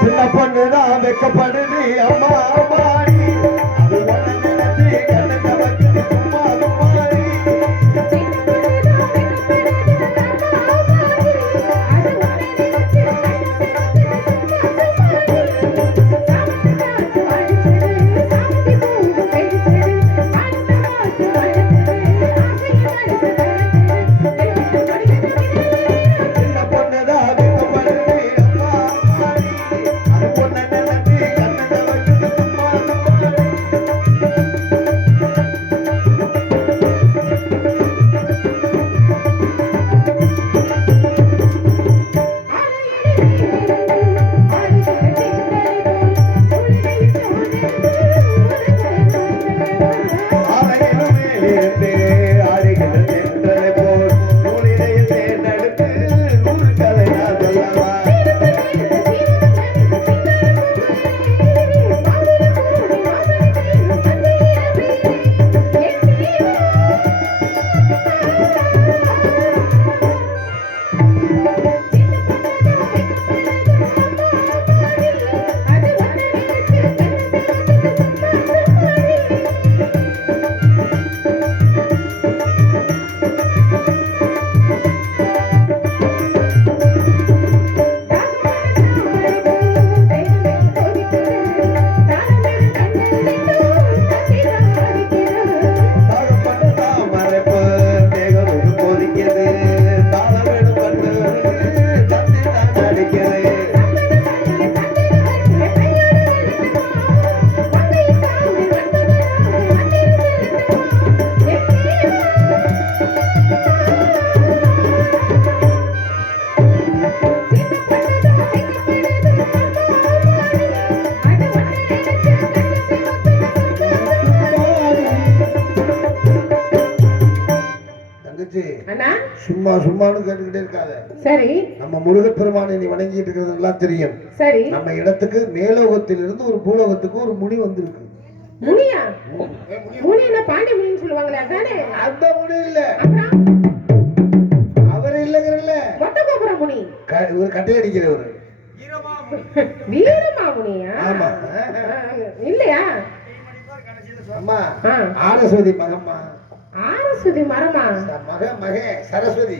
சின்ன பொண்ணுதான் வெக்கப்படுது அம்மா அம்மாடி அது ஒண்ணு நினைச்சு கண்ணுக்க வைக்குது சும்மா சும்மாடி சும்மா சும்மானு கேட்டுக்கிட்டே இருக்காத. சரி, நம்ம முருகப்பெருமானை நீ வணங்கிட்டு இருக்கிறது எல்லாம் தெரியும். சரி, நம்ம இடத்துக்கு மேலோகத்தில் இருந்து ஒரு பூலோகத்துக்கு ஒரு முனி வந்திருக்கு. முனியா? முனினா பாண்டி முனின்னு சொல்லுவாங்களே அதானே? அந்த முனி இல்ல, அவர் இல்லங்கறல மொட்டகோபுர முனி. ஒரு கட்டை அடிக்கிறவர் வீரமாமுனியா? ஆமா. இல்லையா? அம்மா ஆரஸ்வதி மகம்மா. ஆரஸ்வதி மரமா? மக மக சரஸ்வதி.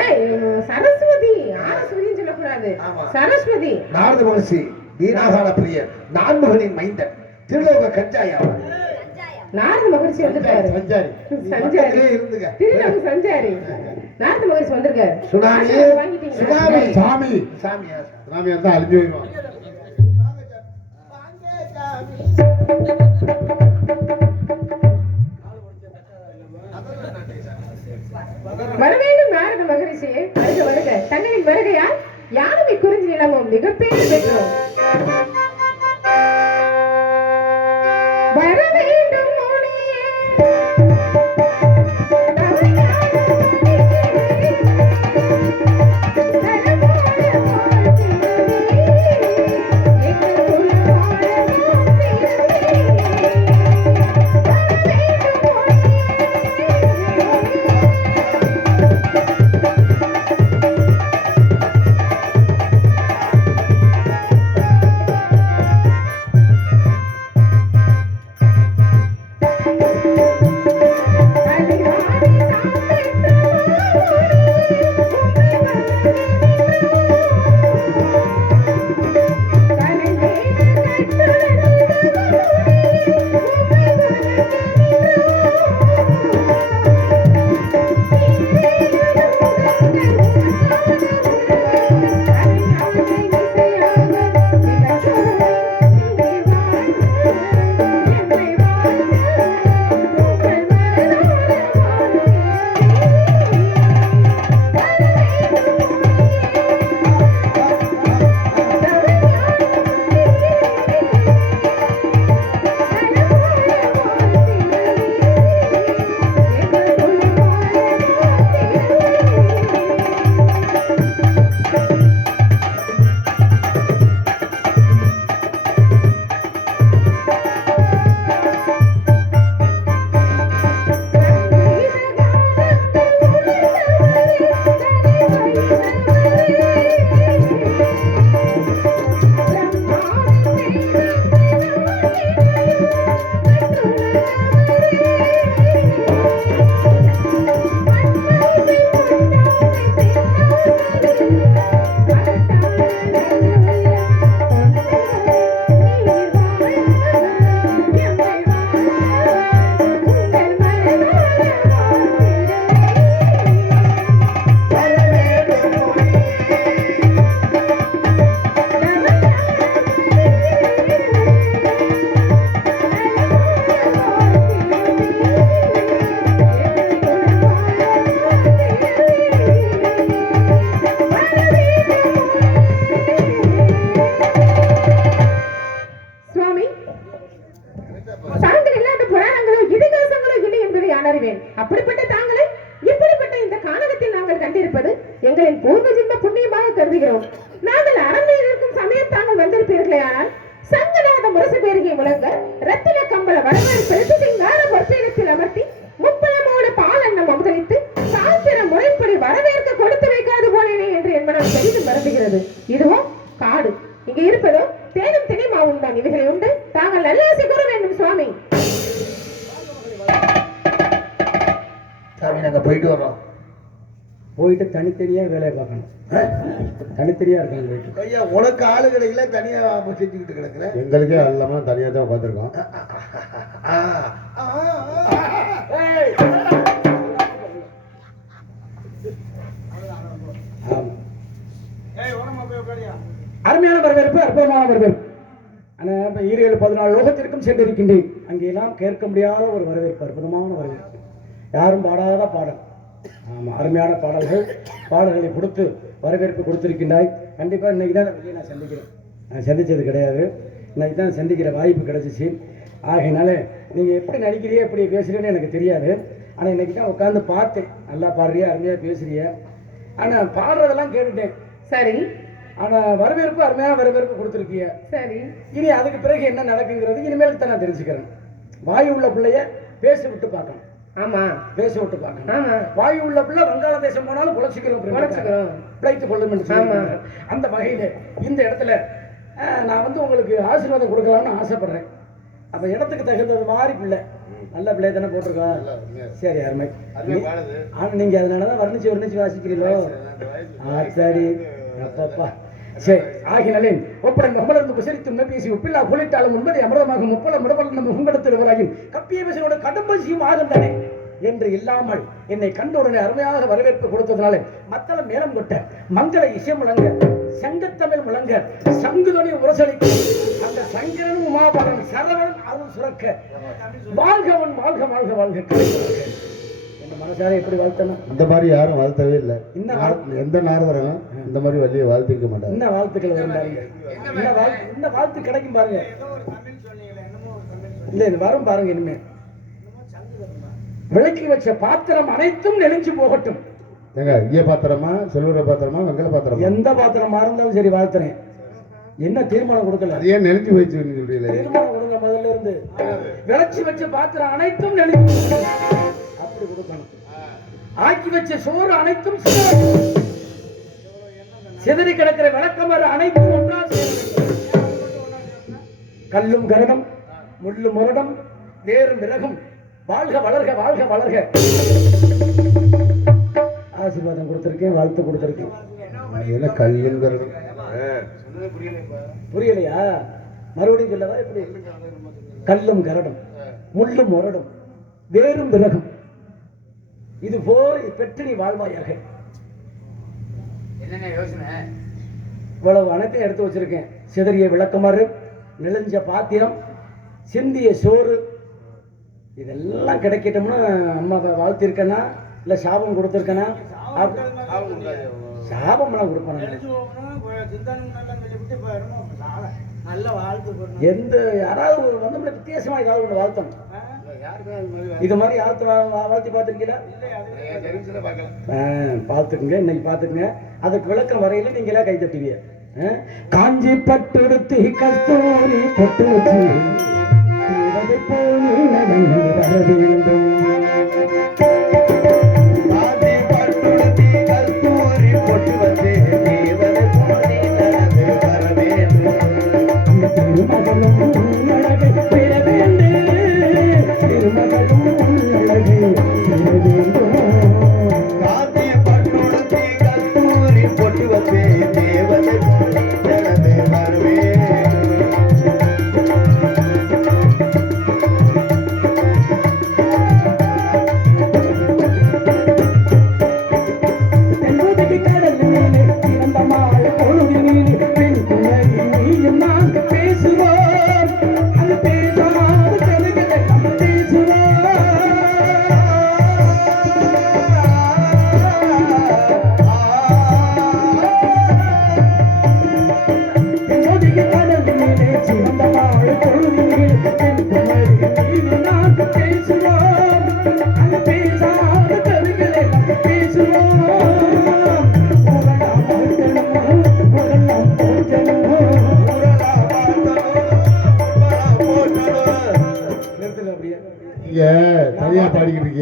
ஏய் சரஸ்வதி, ஆரஸ்வதின்னு சொல்லக்கூடாது. சரஸ்வதி. நாரத மகர்ஷி வீணாகால பிரியர் நான்மகனின் மைந்தன் திருலோக கஞ்சாயா. நாரத மகர்ஷி வந்துட்டாரு. சஞ்சாரி சஞ்சாரி இருந்துங்க. திருலோக சஞ்சாரி நாரத மகர்ஷி வந்திருக்காரு. சுனாமி சுனாமி சாமி சாமியா? சுனாமி வந்தா அழிஞ்சு போயிடும். வரவேண்டும் நாரத மகரிஷி. வருக வருக. தங்களின் வருகையால் யாருமே குறிஞ்சி நிலமும் மிகப்பெரிய பெற்றோம். வரவேண்டும் வருந்துகிறோம். நாங்கள் அரண்மனையில் இருக்கும் சமயம் தாங்கள் வந்திருப்பீர்களே, ஆனால் சங்கநாத முரசு பேருகை முழங்க ரத்தின கம்பள வரவேற்பெடுத்து சிங்கார பொற்பீடத்தில் அமர்த்தி முப்பழமோடு பாலன்னம் அமுதளித்து சாஸ்திர முறைப்படி வரவேற்க கொடுத்து வைக்காது போனேனே என்று என்பனம் பெரிதும் வருந்துகிறது. இதுவும் காடு. இங்க இருப்பதோ தேனும் திணிமாவும் தான். இவைகளை உண்டு தாங்கள் நல்லாசை கூற வேண்டும் சுவாமி. சாமி நாங்க போயிட்டு வரோம். போயிட்டு தனித்தனியா வேலையை பார்க்கணும். தனித்தனியா இருக்காங்க வீட்டு. ஐயா உனக்கு ஆளு கிடைக்கல, தனியா செஞ்சுக்கிட்டு கிடக்குற. எங்களுக்கே இல்லாம தனியா தான் பார்த்துருக்கோம். அருமையான வரவேற்பு, அற்புதமான வரவேற்பு. ஆனால் இப்போ 14 லோகத்திற்கும் சென்றிருக்கின்றேன். அங்கெல்லாம் கேட்க முடியாத ஒரு வரவேற்பு, அற்புதமான வரவேற்பு. யாரும் பாடாத பாடல். ஆமாம், அருமையான பாடல்களை கொடுத்து வரவேற்பு கொடுத்திருக்கின்றாய். கண்டிப்பாக இன்னைக்கு தான் நான் சந்திக்கிறேன். நான் சந்தித்தது கிடையாது, இன்னைக்கு தான் சந்திக்கிற வாய்ப்பு கிடைச்சிச்சு. ஆகையினால நீங்கள் எப்படி நடிக்கிறியே எப்படி பேசுகிறேன்னு எனக்கு தெரியாது. ஆனால் இன்னைக்கு தான் உட்காந்து பார்த்தேன். நல்லா பாடுறியா, அருமையாக பேசுறிய. ஆனால் பாடுறதெல்லாம் கேட்டுட்டேன். சரி. ஆனால் வரவேற்பு, அருமையான வரவேற்பு கொடுத்துருக்கிய. சரி. இனி அதுக்கு பிறகு என்ன நடக்குங்கிறது இனிமேல் தான் நான் தெரிஞ்சுக்கிறேன். வாயு உள்ள பிள்ளைய பேச விட்டு பார்க்கணும். ஆமா, பேச விட்டு பார்க்கணும். ஆமா, வாயு உள்ள பிள்ளை வங்காளதேசம் போனாலும் குலைச்சிக்கிறோம் பிழைத்து கொள்ளும் என்று சொல்லுவாங்க. அந்த வகையில் இந்த இடத்துல நான் வந்து உங்களுக்கு ஆசீர்வாதம் கொடுக்கலாம்னு ஆசைப்படுறேன். அப்போ இடத்துக்கு தகுந்தது மாதிரி பிள்ளை, நல்ல பிள்ளைய தானே போட்டிருக்கோம். சரி, அருமை. ஆனால் நீங்கள் அதனால தான் வர்ணிச்சு வாசிக்கிறீங்களோ? சரி, அப்பப்பா. சரி, ஆகினாலே ஒப்படம் அமர்ந்து உசரித்து பேசி உப்பில்லா பொழிட்டாலும் உண்பதை அமிர்தமாக முப்பலம் முடவல் நம்ம உங்களிடத்தில் கப்பிய பேசினோட கடும்பசியும் ஆகும் தானே என்று இல்லாமல் என்னை கண்டவுடனே அருமையாக வரவேற்பு கொடுத்ததுனால மத்தள மேலம் கொட்ட மங்கள இசை முழங்க சங்கத்தமிழ் முழங்க சங்குதொனி உரசலிக்கு அந்த சங்கரனும் உமாபாலன் சரவணன் அருள் சுரக்க வாழ்கவன் வாழ்க வாழ்க வாழ்க என்ன மனசார எப்படி வாழ்த்தணும்? இந்த மாதிரி யாரும் வாழ்த்தவே இல்லை. எந்த நாரதரும் இந்த மாதிரி வழியை வாழ்த்திக்க மாட்டாங்க. என்ன வாழ்த்துக்கள் வரும் பாருங்க, என்ன வாழ்த்து கிடைக்கும் பாருங்க. இல்ல இது வரும் பாருங்க. இனிமே விளக்கி வச்ச பாத்திரம் அனைத்தும் நெளிஞ்சு போகட்டும். ஏங்க, ஈய பாத்திரமா, செல்வர பாத்திரமா, வெங்கல பாத்திரமா, எந்த பாத்திரமா இருந்தாலும் சரி வாழ்த்துறேன். என்ன தீர்மானம் கொடுக்கல? அது ஏன் நெளிஞ்சு போயிடுச்சு சொல்றீங்களே? தீர்மானம் கொடுங்க முதல்ல இருந்து. விளச்சி வச்ச பாத்திரம் அனைத்தும் நெளிஞ்சு அப்படி கொடுக்கணும். ஆக்கி வச்ச சோறு அனைத்தும் சிதறி கிடக்கிற விளக்கமர அனைத்தும் ஒன்றா கல்லும் கரடம் முள்ளும் முரடம் வேறும் விறகும் வாழ்க வளர்க வாழ்க வளர்க ஆசீர்வாதம் கொடுத்திருக்கேன், வாழ்த்து கொடுத்திருக்கேன். என்ன கல்லும் கரடம் புரியலையா? மறுபடியும் சொல்லவா? எப்படி? கல்லும் கரடம் முள்ளும் முரடும் வேறும் விறகும் இது போய் பெற்று நீ வாழ்வாயாக. என்னென்ன யோசனை? இவ்வளவு அனைத்தையும் எடுத்து வச்சிருக்கேன். சிதறிய விளக்கமாறு, நெளிஞ்ச பாத்திரம், சிந்திய சோறு, இதெல்லாம் கிடைக்கட்டும்னு அம்மா வாழ்த்திருக்கேனா இல்ல சாபம் கொடுத்துருக்கேனா? சாபம் எல்லாம் கொடுப்பாங்க. எந்த யாராவது வந்து வித்தியாசமா ஏதாவது ஒன்று வாழ்த்தணும். இது மாதிரி வாழ்த்தி பார்த்துருக்கீங்களா? பார்த்துக்குங்க, இன்னைக்கு பார்த்துக்குங்க. அதுக்கு விளக்கம் வரையில நீங்களா கை தட்டுவீங்க. காஞ்சி பட்டுடுத்தி கஸ்தூரி பொட்டு வச்சு போனி நடந்து வர வேண்டும்.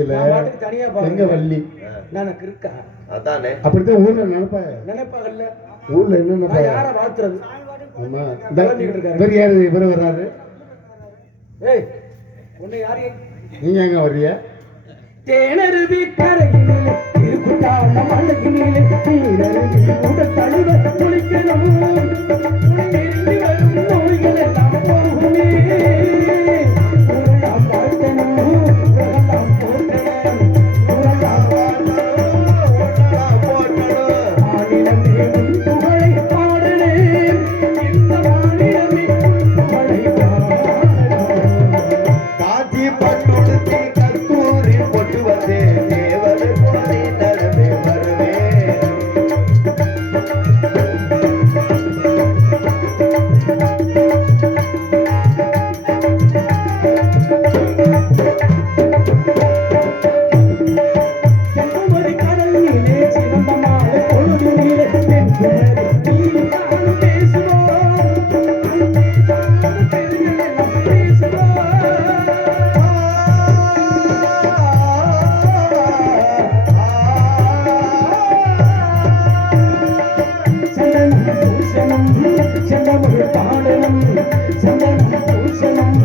தெரியல. நான் பாட்டுக்கு தனியா எங்க பாருங்க. வள்ளி? நான் இருக்கா அதானே அப்படித்தான் ஊர்ல நினைப்பாங்க. நினைப்பாங்கல்ல. ஊர்ல என்ன நான் நினைப்பாங்க? யாரை வாழ்த்துறது? ஆமா. கிளம்பிக்கிட்டு இருக்காரு. இவர் யாரு? இவர் வர்றாரு. ஏய் உன்னை யாரு? நீங்க எங்க வர்றீங்க? தேனருவி கரையிலே இருக்குட்டான மலையிலே நீரருவி உடல் தழுவ குளிக்கணும். நெருங்கி வரும் நோய்கள் எல்லாம் போகுமே. உரலாம் வாழ்த்தணும், உரலாம் போற்றணும், உரலாம் மாநிலமே உன் புகழை பாடலே. இந்த மாநிலமே உன் புகழை பாடணும். காஞ்சி பட்டுடுத்தி கஸ்தூரி பொட்டு வந்தே தேவதை போலே நடந்தே வருவே. செங்குமரி கடலிலே சிவந்த மாலை பொழுதினிலே தென்குமரி நீதான் பேசுவோம். அங்கே தான் பெருமையெல்லாம் பேசுவோம். சந்தனம் பூஷணம் செந்தமிழ் பாடணும். சந்தனம் பூஷணம்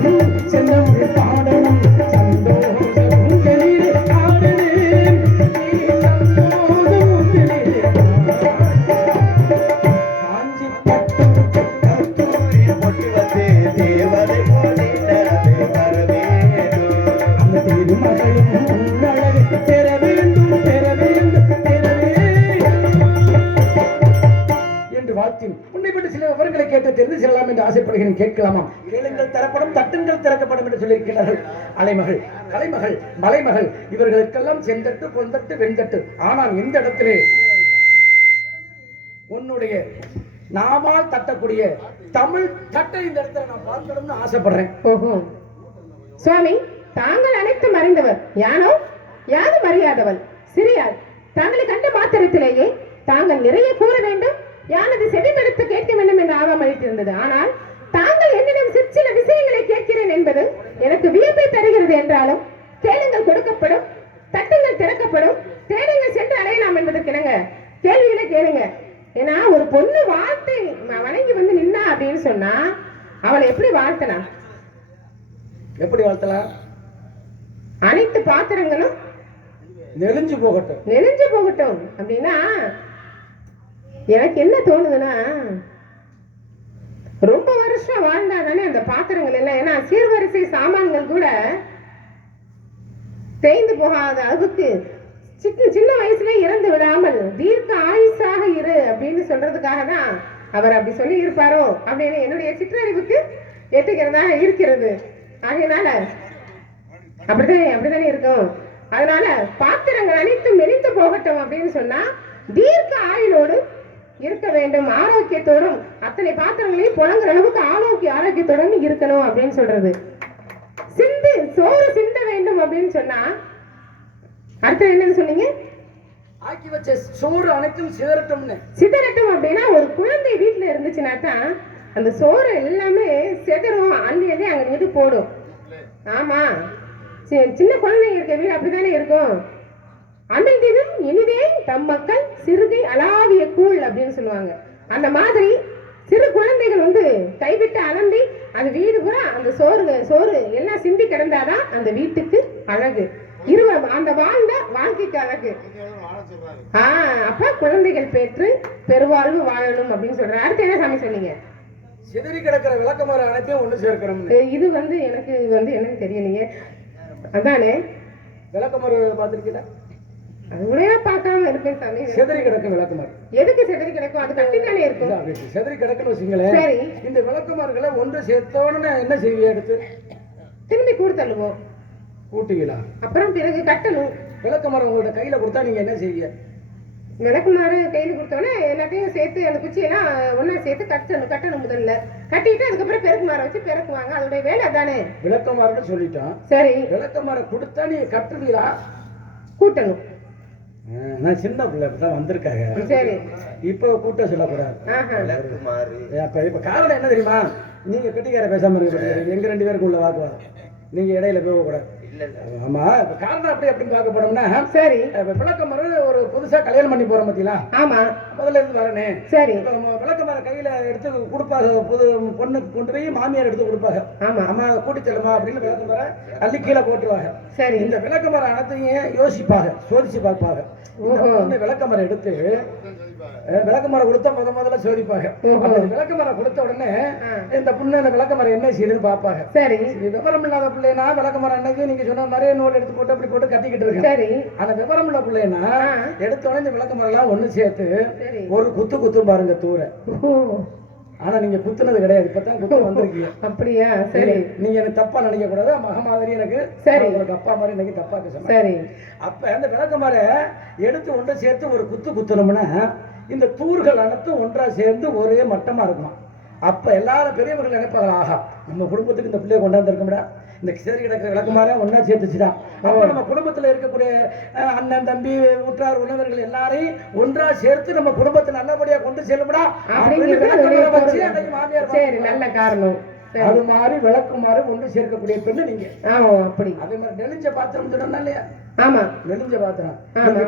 செந்தமிழ் பாடணும். சந்தோஷ ஊஞ்சலிலே ஆடுறேன். நீ சந்தோஷ ஊஞ்சலிலே காஞ்சி பட்டு கஸ்தூரி பொட்டு வந்தே தேவதை போலே நடந்தே வரவேணும். அந்த திருமகளும் உன்னழகு பெற வேண்டும், பெற வேண்டும், பெற வேண்டும் என்று வாழ்த்தின் உன்னை பற்றி சில விவரங்களை கேட்டு தெரிந்து செல்லலாம் என்று ஆசைப்படுகிறேன். கேட்கலாமா? கேளுங்கள் தரப்படும், தட்டுங்கள் திறக்கப்படும் என்று சொல்லியிருக்கிறார்கள். அலைமகள், கலைமகள், மலைமகள் இவர்களுக்கெல்லாம் செந்தட்டு, பொந்தட்டு, வெண்தட்டு. ஆனால் இந்த இடத்திலே உன்னுடைய நாமால் தட்டக்கூடிய தமிழ் தட்டை இந்த இடத்துல நான் பார்க்கணும்னு ஆசைப்படுறேன். ஓஹோ சுவாமி, தாங்கள் அனைத்தும் அறிந்தவர். யானோ யாரும் அறியாதவள் சிறியாள். தாங்களை கண்ட மாத்திரத்திலேயே தாங்கள் நிறைய கூற வேண்டும், யானது செவிமெடுத்து கேட்க வேண்டும் என்று ஆர்வம் அளித்திருந்தது. ஆனால் தாங்கள் என்னிடம் சிற்சில விஷயங்களை கேட்கிறேன் என்பது எனக்கு வியப்பை தருகிறது. என்றாலும் கேளுங்கள் கொடுக்கப்படும், தட்டுங்கள் திறக்கப்படும், தேடுங்கள் சென்று அடையலாம் என்பதற்கு என்னங்க கேள்விகளை கேளுங்க. ஏன்னா ஒரு பொண்ணு வாழ்த்து வணங்கி வந்து நின்னா அப்படின்னு சொன்னா அவளை எப்படி வாழ்த்தனா? எப்படி வாழ்த்தலாம்? அனைத்து பாத்திரங்களும் நெளிஞ்சு போகட்டும். நெளிஞ்சு போகட்டும் அப்படின்னா எனக்கு என்ன தோணுதுன்னா, ரொம்ப வருஷம் வாழ்ந்தாதானே அந்த பாத்திரங்கள் எல்லாம், ஏன்னா சீர்வரிசை சாமான்கள் கூட தேய்ந்து போகாத அளவுக்கு சின்ன வயசுல இறந்து விடாமல் தீர்க்க ஆயுசாக இரு அப்படின்னு சொல்றதுக்காக தான் அவர் அப்படி சொல்லி இருப்பாரோ அப்படின்னு என்னுடைய சிற்றறிவுக்கு ஏற்றுக்கிறதா இருக்கிறது. ஆகையினால அப்படித்தானே இருக்கும். அதனால பாத்திரங்கள் அனைத்தும் மெலிந்து போகட்டும் அப்படின்னு சொன்னா தீர்க்க ஆயுளோடு இருக்க வேண்டும், ஆரோக்கியத்தோடும் அத்தனை பாத்திரங்களையும் புழங்குற அளவுக்கு ஆரோக்கியத்தோடும் இருக்கணும் அப்படின்னு சொல்றது. சோறு சிந்த வேண்டும் அப்படின்னு சொன்னா அடுத்து என்னன்னு சொன்னீங்க? ஆக்கி வச்ச சோறு அனைத்தும் சிதறட்டும் அப்படின்னா ஒரு குழந்தை வீட்டுல இருந்துச்சுன்னா தான் அந்த சோறு எல்லாமே செதறும், அள்ளி அள்ளி அங்க வீட்டு போடும். ஆமா, சின்ன குழந்தைங்க இருக்க வீடு அப்படித்தானே இருக்கும். அமிழ்தினும் இனிதே தம் மக்கள் சிறுகை அளாவிய கூழ் அப்படின்னு சொல்லுவாங்க. அந்த மாதிரி சிறு குழந்தைகள் வந்து கைவிட்டு அலம்பி அந்த வீடு பூரா அந்த சோறு எல்லாம் சிந்தி கிடந்தாதான் அந்த வீட்டுக்கு அழகு, அந்த வாழ்ந்த வாழ்க்கைக்கு அழகு. அப்ப குழந்தைகள் பெற்று பெருவாழ்வு வாழணும் அப்படின்னு சொல்றேன். அடுத்து என்ன சாமி சொன்னீங்க? சிதறி கிடக்கிற விளக்கமாறு அனைத்தையும் ஒண்ணு சேர்க்கணும். இது வந்து எனக்கு என்னன்னு தெரியலையே. அதானே விளக்கமாறு பார்த்திருக்கீங்களா? அது கூட பார்க்காம இருப்பேன் சாமி. சிதறி கிடக்கும் விளக்கமாறு எதுக்கு சிதறி கிடக்கும்? அது கட்டித்தானே இருக்கும். சிதறி கிடக்குன்னு வச்சுங்களேன். சரி, இந்த விளக்கமாறுகளை ஒன்று சேர்த்தோன்னு என்ன செய்வீங்க? எடுத்து திரும்பி கூடுதல்லுவோம். கூட்டுவீங்களா? அப்புறம் பிறகு கட்டணும். விளக்கமாறு உங்களோட கையில கொடுத்தா நீங்க என்ன செய்வீங்க? விளக்குமாறு கையில் கொடுத்தோன்னே எல்லாத்தையும் சேர்த்து அந்த குச்சியெல்லாம் ஒன்னா சேர்த்து கட்டணும். முதல்ல கட்டிட்டு அதுக்கப்புறம் பெருக்குமாரை வச்சு பெருக்குவாங்க. அதோடைய வேலை தானே. விளக்கமாறுன்னு சொல்லிட்டோம். சரி, விளக்கமாறு கொடுத்தா நீங்க கட்டுவீங்களா? கூட்டணும். நான் சின்ன பிள்ளை தான் வந்திருக்காங்க. சரி, இப்ப கூட்ட சொல்லக்கூடாது. இப்ப காரணம் என்ன தெரியுமா? நீங்க கெட்டிக்கார பேசாம இருக்க, எங்க 2 பேருக்கு உள்ள வாக்குவாதம். நீங்க இடையில போகக்கூடாது. ஆமா, இப்ப காரணம் அப்படின்னு பார்க்க போனோம்னா சரி, விளக்கமரம் ஒரு புதுசா கல்யாணம் பண்ணி போறோம் பாத்தீங்களா? ஆமா, முதல்ல இருந்து வரனே. சரி, விளக்கமரம் கையில எடுத்து கொடுப்பாங்க, புது பொண்ணுக்கு கொண்டு போய் மாமியார் எடுத்து கொடுப்பாங்க. ஆமா, அம்மா கூட்டி செல்லுமா அப்படின்னு விளக்கமரம் அள்ளி கீழே போட்டுருவாங்க. சரி, இந்த விளக்கமரம் அனைத்தையும் யோசிப்பாங்க, சோதிச்சு பார்ப்பாங்க. விளக்கமரம் எடுத்து விளக்கமரம் கொடுத்தா முதல்ல சோதிப்பாங்க. விளக்கமரம் கொடுத்த உடனே இந்த புண்ணு இந்த விளக்கமரம் என்ன செய்யுதுன்னு பார்ப்பாங்க. சரி, விவரம் இல்லாத பிள்ளைனா விளக்கமரம் அன்னைக்கு நீங்க சொன்ன மாதிரியே நூல் எடுத்து போட்டு அப்படி போட்டு கட்டிக்கிட்டு இருக்கு. சரி, ஆனா விவரம் உள்ள பிள்ளைனா எடுத்த உடனே இந்த விளக்கமரம் எல்லாம் ஒண்ணு சேர்த்து ஒரு குத்து பாருங்க தூர. ஆனா நீங்க குத்துனது கிடையாது, இப்பதான் குத்து வந்திருக்கீங்க. அப்படியா? சரி, நீங்க எனக்கு தப்பா நினைக்க கூடாது, மக மாதிரி எனக்கு சரி, உங்களுக்கு அப்பா மாதிரி எனக்கு தப்பா பேச. சரி, அப்ப அந்த விளக்கமரம் எடுத்து ஒன்றை சேர்த்து ஒரு குத்துனோம்னா இந்த தூர்கள் அனைத்தும் ஒன்றா சேர்ந்து ஒரே மட்டமா இருக்குமா. அப்ப எல்லாரும் பெரியவர்கள் நினைப்பாங்க, ஆஹா நம்ம குடும்பத்துக்கு இந்த பிள்ளைய கொண்டாந்துருக்கோம்டா, இந்த சேரி கிடக்கிற விளக்கமாற ஒன்னா சேர்த்துச்சுதான். அப்ப நம்ம குடும்பத்துல இருக்கக்கூடிய அண்ணன் தம்பி உற்றார் உறவினர்கள் எல்லாரையும் ஒன்றா சேர்த்து நம்ம குடும்பத்தை நல்லபடியா கொண்டு செல்லும்டா அப்படின்னு மாமியார். சரி, நல்ல காரணம். அது மாதிரி விளக்குமாறு ஒன்று சேர்க்கக்கூடிய பெண்ணு நீங்க. ஆமா, அப்படி. அதே மாதிரி நெளிஞ்ச பாத்திரம் சொன்னா இல்லையா? ஆமா, நெளிஞ்ச பாத்திரம்.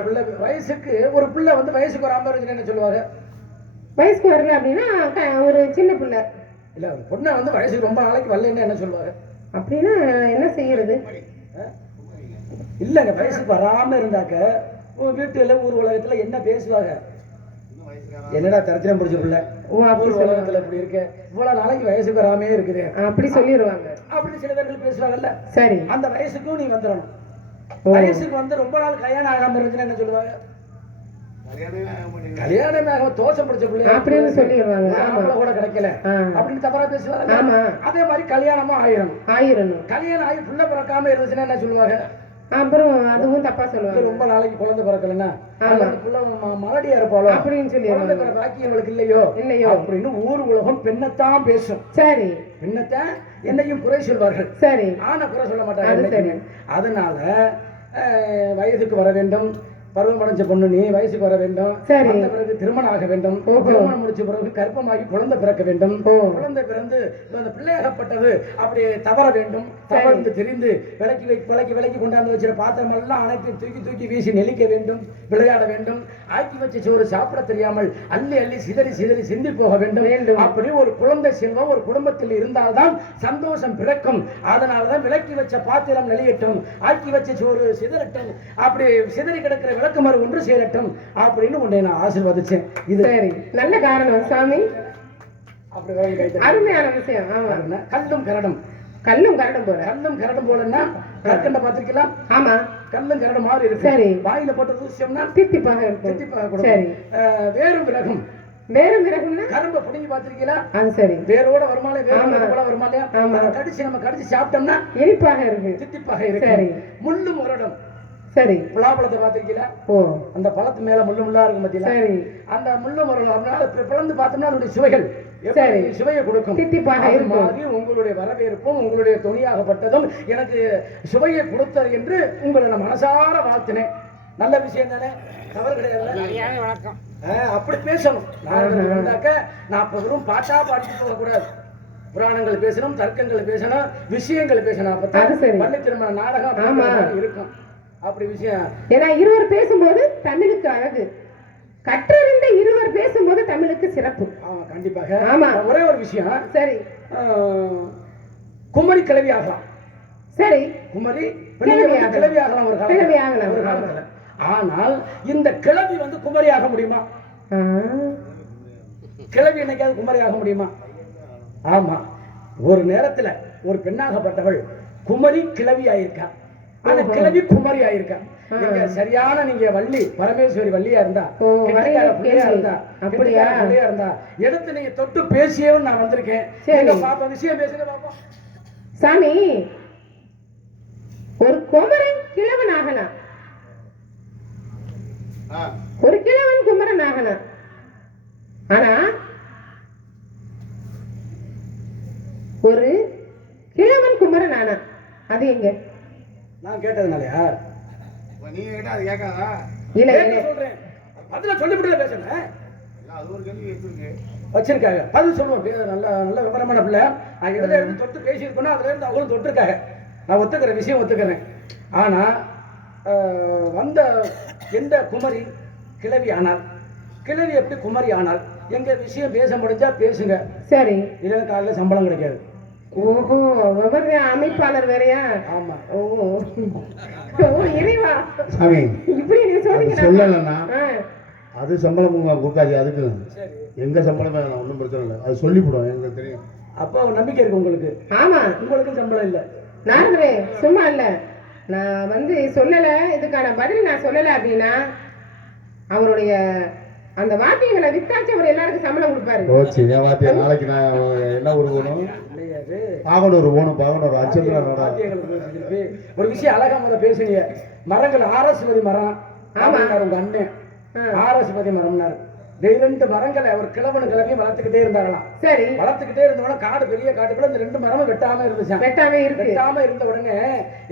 பிள்ளை வயசுக்கு ஒரு பிள்ளை வந்து வயசுக்கு ஒரு 50 என்ன சொல்லுவாங்க? வயசுக்கு வரல அப்படின்னா ஒரு சின்ன பிள்ளை இல்ல, ஒரு பொண்ணை வந்து வயசுக்கு ரொம்ப நாளைக்கு வரலன்னு என்ன சொல்லுவாங்க? அப்படின்னா என்ன செய்யறது? இல்லங்க, வயசுக்கு வராம இருந்தாக்க வீட்டுல ஊர் உலகத்துல என்ன பேசுவாங்க? என்னடா தரத்திரம் பிடிச்ச பிள்ளை ஊர் உலகத்துல இப்படி இருக்கு, இவ்வளவு நாளைக்கு வயசுக்கு வராமே இருக்குது அப்படி சொல்லிடுவாங்க. அப்படி சில பேர்கள் பேசுவாங்கல்ல. சரி, அந்த வயசுக்கும் நீ வந்துடணும். வயசுக்கு வந்து ரொம்ப நாள் கல்யாணம் ஆகாம இருந்துச்சுன்னா என்ன சொல்லுவாங்க? கல்யாணமாக தோஷம் பிடிச்ச பிள்ளை அப்படின்னு சொல்லிடுவாங்க. கூட கிடைக்கல அப்படின்னு தவறா பேசுவாங்க. அதே மாதிரி கல்யாணமும் ஆயிரணும். கல்யாணம் ஆகி பிள்ளை பிறக்காம இருந்துச்சுன்னா என்ன சொல்லுவாங்க? அப்புறம் அதுவும் தப்பா சொல்லுவாங்க. ரொம்ப நாளைக்கு குழந்தை பிறக்கலன்னா மலடியா இருப்பாளோ அப்படின்னு சொல்லி பாக்கி அவளுக்கு இல்லையோ அப்படின்னு ஊர் உலகம் பெண்ணத்தான் பேசும். சரி, பெண்ணத்தான் என்னையும் குறை சொல்வார்கள். சரி, ஆனா குறை சொல்ல மாட்டாங்க. அதனால வயதுக்கு வர வேண்டும், பருவம் அடைஞ்ச பொண்ணு நீ வயசுக்கு வர வேண்டும், அந்த பிறகு திருமணம் ஆக வேண்டும், திருமணம் முடிச்ச பிறகு கர்ப்பமாகி குழந்தை பிறக்க வேண்டும், குழந்தை பிறந்து அந்த பிள்ளையாகப்பட்டது அப்படி தவற வேண்டும், தவறு தெரிந்து விலக்கி கொண்டாந்து வச்சிருக்க பாத்திரம் எல்லாம் அனைத்து தூக்கி வீசி நெளிக்க வேண்டும், விளையாட வேண்டும், ஆக்கி வச்ச சோறு சாப்பிட தெரியாமல் அள்ளி சிதறி சிந்தி போக வேண்டும். அப்படி ஒரு குழந்தை செல்வம் ஒரு குடும்பத்தில் இருந்தால்தான் சந்தோஷம் பிறக்கும். அதனாலதான் விலக்கி வச்ச பாத்திரம் நெளியட்டும், ஆக்கி வச்ச சோறு சிதறட்டும், அப்படி சிதறி கிடக்கிற விளக்குமாறு ஒன்று சேரட்டும் அப்படின்னு உன்னை நான் ஆசீர்வதிச்சேன். இது சரி, நல்ல காரணம் சாமி. அப்படி அருமையான விஷயம். கல்லும் கரடும் போலன்னா கற்கண்ட பாத்திருக்கலாம். ஆமா, கல்லும் கரடும் மாதிரி இருக்கு. சரி, வாயில போட்டு தூசியம்னா தித்திப்பாக இருக்கும். சரி, வேறும் விறகும்னா கரும்பை புடிங்கி பாத்திருக்கீங்களா? அது சரி, வேரோட வருமாலே வேறு வருமாலையா நம்ம கடிச்சு சாப்பிட்டோம்னா இனிப்பாக இருக்கு, தித்திப்பாக இருக்கு. சரி, முள்ளும் முரடும். சரி, பலாப்பழத்தை பாத்திருக்கீங்களா? அந்த பழத்து மேல முள்ளா இருக்கும் பாத்தீங்களா? சரி, அந்த முள்ளு முரடும் பிளந்து பார்த்தோம்னா அதனுடைய சுவைகள் சுவையை கொடுக்கும், தித்திப்பாக இருக்கும். உங்களுடைய வரவேற்பும் உங்களுடைய துணியாகப்பட்டதும் எனக்கு சுவையை கொடுத்தது என்று உங்களை நான் மனசார வாழ்த்தினேன். நல்ல விஷயம் தானே, தவறு கிடையாது. வணக்கம். அப்படி பேசணும். நான் 40 ரூம் பாட்டா பாடிட்டு போகக்கூடாது. புராணங்கள் பேசணும், தர்க்கங்கள் பேசணும், விஷயங்கள் பேசணும். அப்பதான் பள்ளி திருமண நாடகம் இருக்கும். அப்படி விஷயம் ஏன்னா இருவர் பேசும்போது தமிழுக்கு அழகு, கற்றறிந்த இருவர் பேசும்போது தமிழுக்கு சிறப்பு. ஆமா, கண்டிப்பாக. ஆமா, ஒரே ஒரு விஷயம். சரி, குமரி கிளவி ஆகலாம். சரி, குமரி கிளவி ஆகலாம் ஒரு காலத்துல. ஆனால் இந்த கிளவி வந்து குமரி ஆக முடியுமா? கிளவி என்னைக்காவது குமரி ஆக முடியுமா? ஆமா, ஒரு நேரத்துல ஒரு பெண்ணாகப்பட்டவள் குமரி கிளவி ஆயிருக்கா, ஆனா கிளவி குமரி ஆயிருக்கா. சரியான நீங்க வள்ளி பரமேஸ்வரி வள்ளியா இருந்தா அப்படியா இருந்தா எடுத்து நீங்க தொட்டு பேசியவும் நான் வந்திருக்கேன். விஷயம் பேசுங்க பாப்போம். சாமி, ஒரு குமரன் கிழவன் ஆகலாம், ஒரு கிழவன் குமரன் ஆகலாம். ஆனா ஒரு கிழவன் குமரன் ஆனா அது எங்க? நான் கேட்டதுனாலயா? நீங்க கேட்டா அது கேட்காதா? இல்ல சொல்றேன், அதுல சொல்லிவிட்டு பேசுறேன். அது ஒரு கேள்வி வச்சிருக்காங்க, பதில் சொல்லுவோம். நல்ல நல்ல விவரமான பிள்ளை. நான் எதுல இருந்து தொட்டு பேசியிருக்கோம், அதுல இருந்து அவங்களும் தொட்டிருக்காங்க. நான் ஒத்துக்கிற விஷயம் ஒத்துக்கிறேன். ஆனா வந்த எந்த குமரி கிழவி ஆனால், கிழவி எப்படி குமரி ஆனால், எங்க விஷயம் பேச முடிஞ்சா பேசுங்க. சரி. இல்லைன்னா காலையில் சம்பளம் கிடைக்காது. ஓஹோ, ஒவ்வொரு அமைப்பாளர் வேறையா? ஆமா. ஓ இறைவா, சாமி இப்படி நீங்க சொன்னீங்க. சொல்லலைன்னா அது சம்பளம் கொடுக்காது. அதுக்கு எங்க சம்பளமே ஒன்றும் பிரச்சனை இல்லை, அது சொல்லிவிடும், எங்களுக்கு தெரியும். அப்போ நம்பிக்கை இருக்கு உங்களுக்கு? ஆமா. உங்களுக்கும் சம்பளம் இல்லை. நாரதரே சும்மா இல்ல, நான் வந்து சொல்லல, இதுக்கான பதில் நான் சொல்லல அப்படின்னா அவருடைய அந்த வாத்தியங்களை வித்தாச்சு அவர் எல்லாருக்கும் சம்பளம் கொடுப்பாரு. ஓச்சு என் வாத்தியம் நாளைக்கு நான் என்ன கொடுக்கணும்? பாகனூர் போகணும், பாகனூர் அச்சந்திரா. ஒரு விஷயம் அழகா முதல்ல பேசுனீங்க. மரங்கள் ஆரஸ்வதி மரம். ஆமா, உங்க அண்ணன் ஆரஸ்வதி மரம்னாரு. 2 மரங்களை ஒரு கிழவனு கிளம்பி வளர்த்துக்கிட்டே இருந்தாங்களாம். சரி. வளர்த்துக்கிட்டே இருந்தவன காடு பெரிய காட்டுக்குள்ள இந்த 2 மரமும் வெட்டாம இருந்துச்சு. வெட்டாம இருந்த உடனே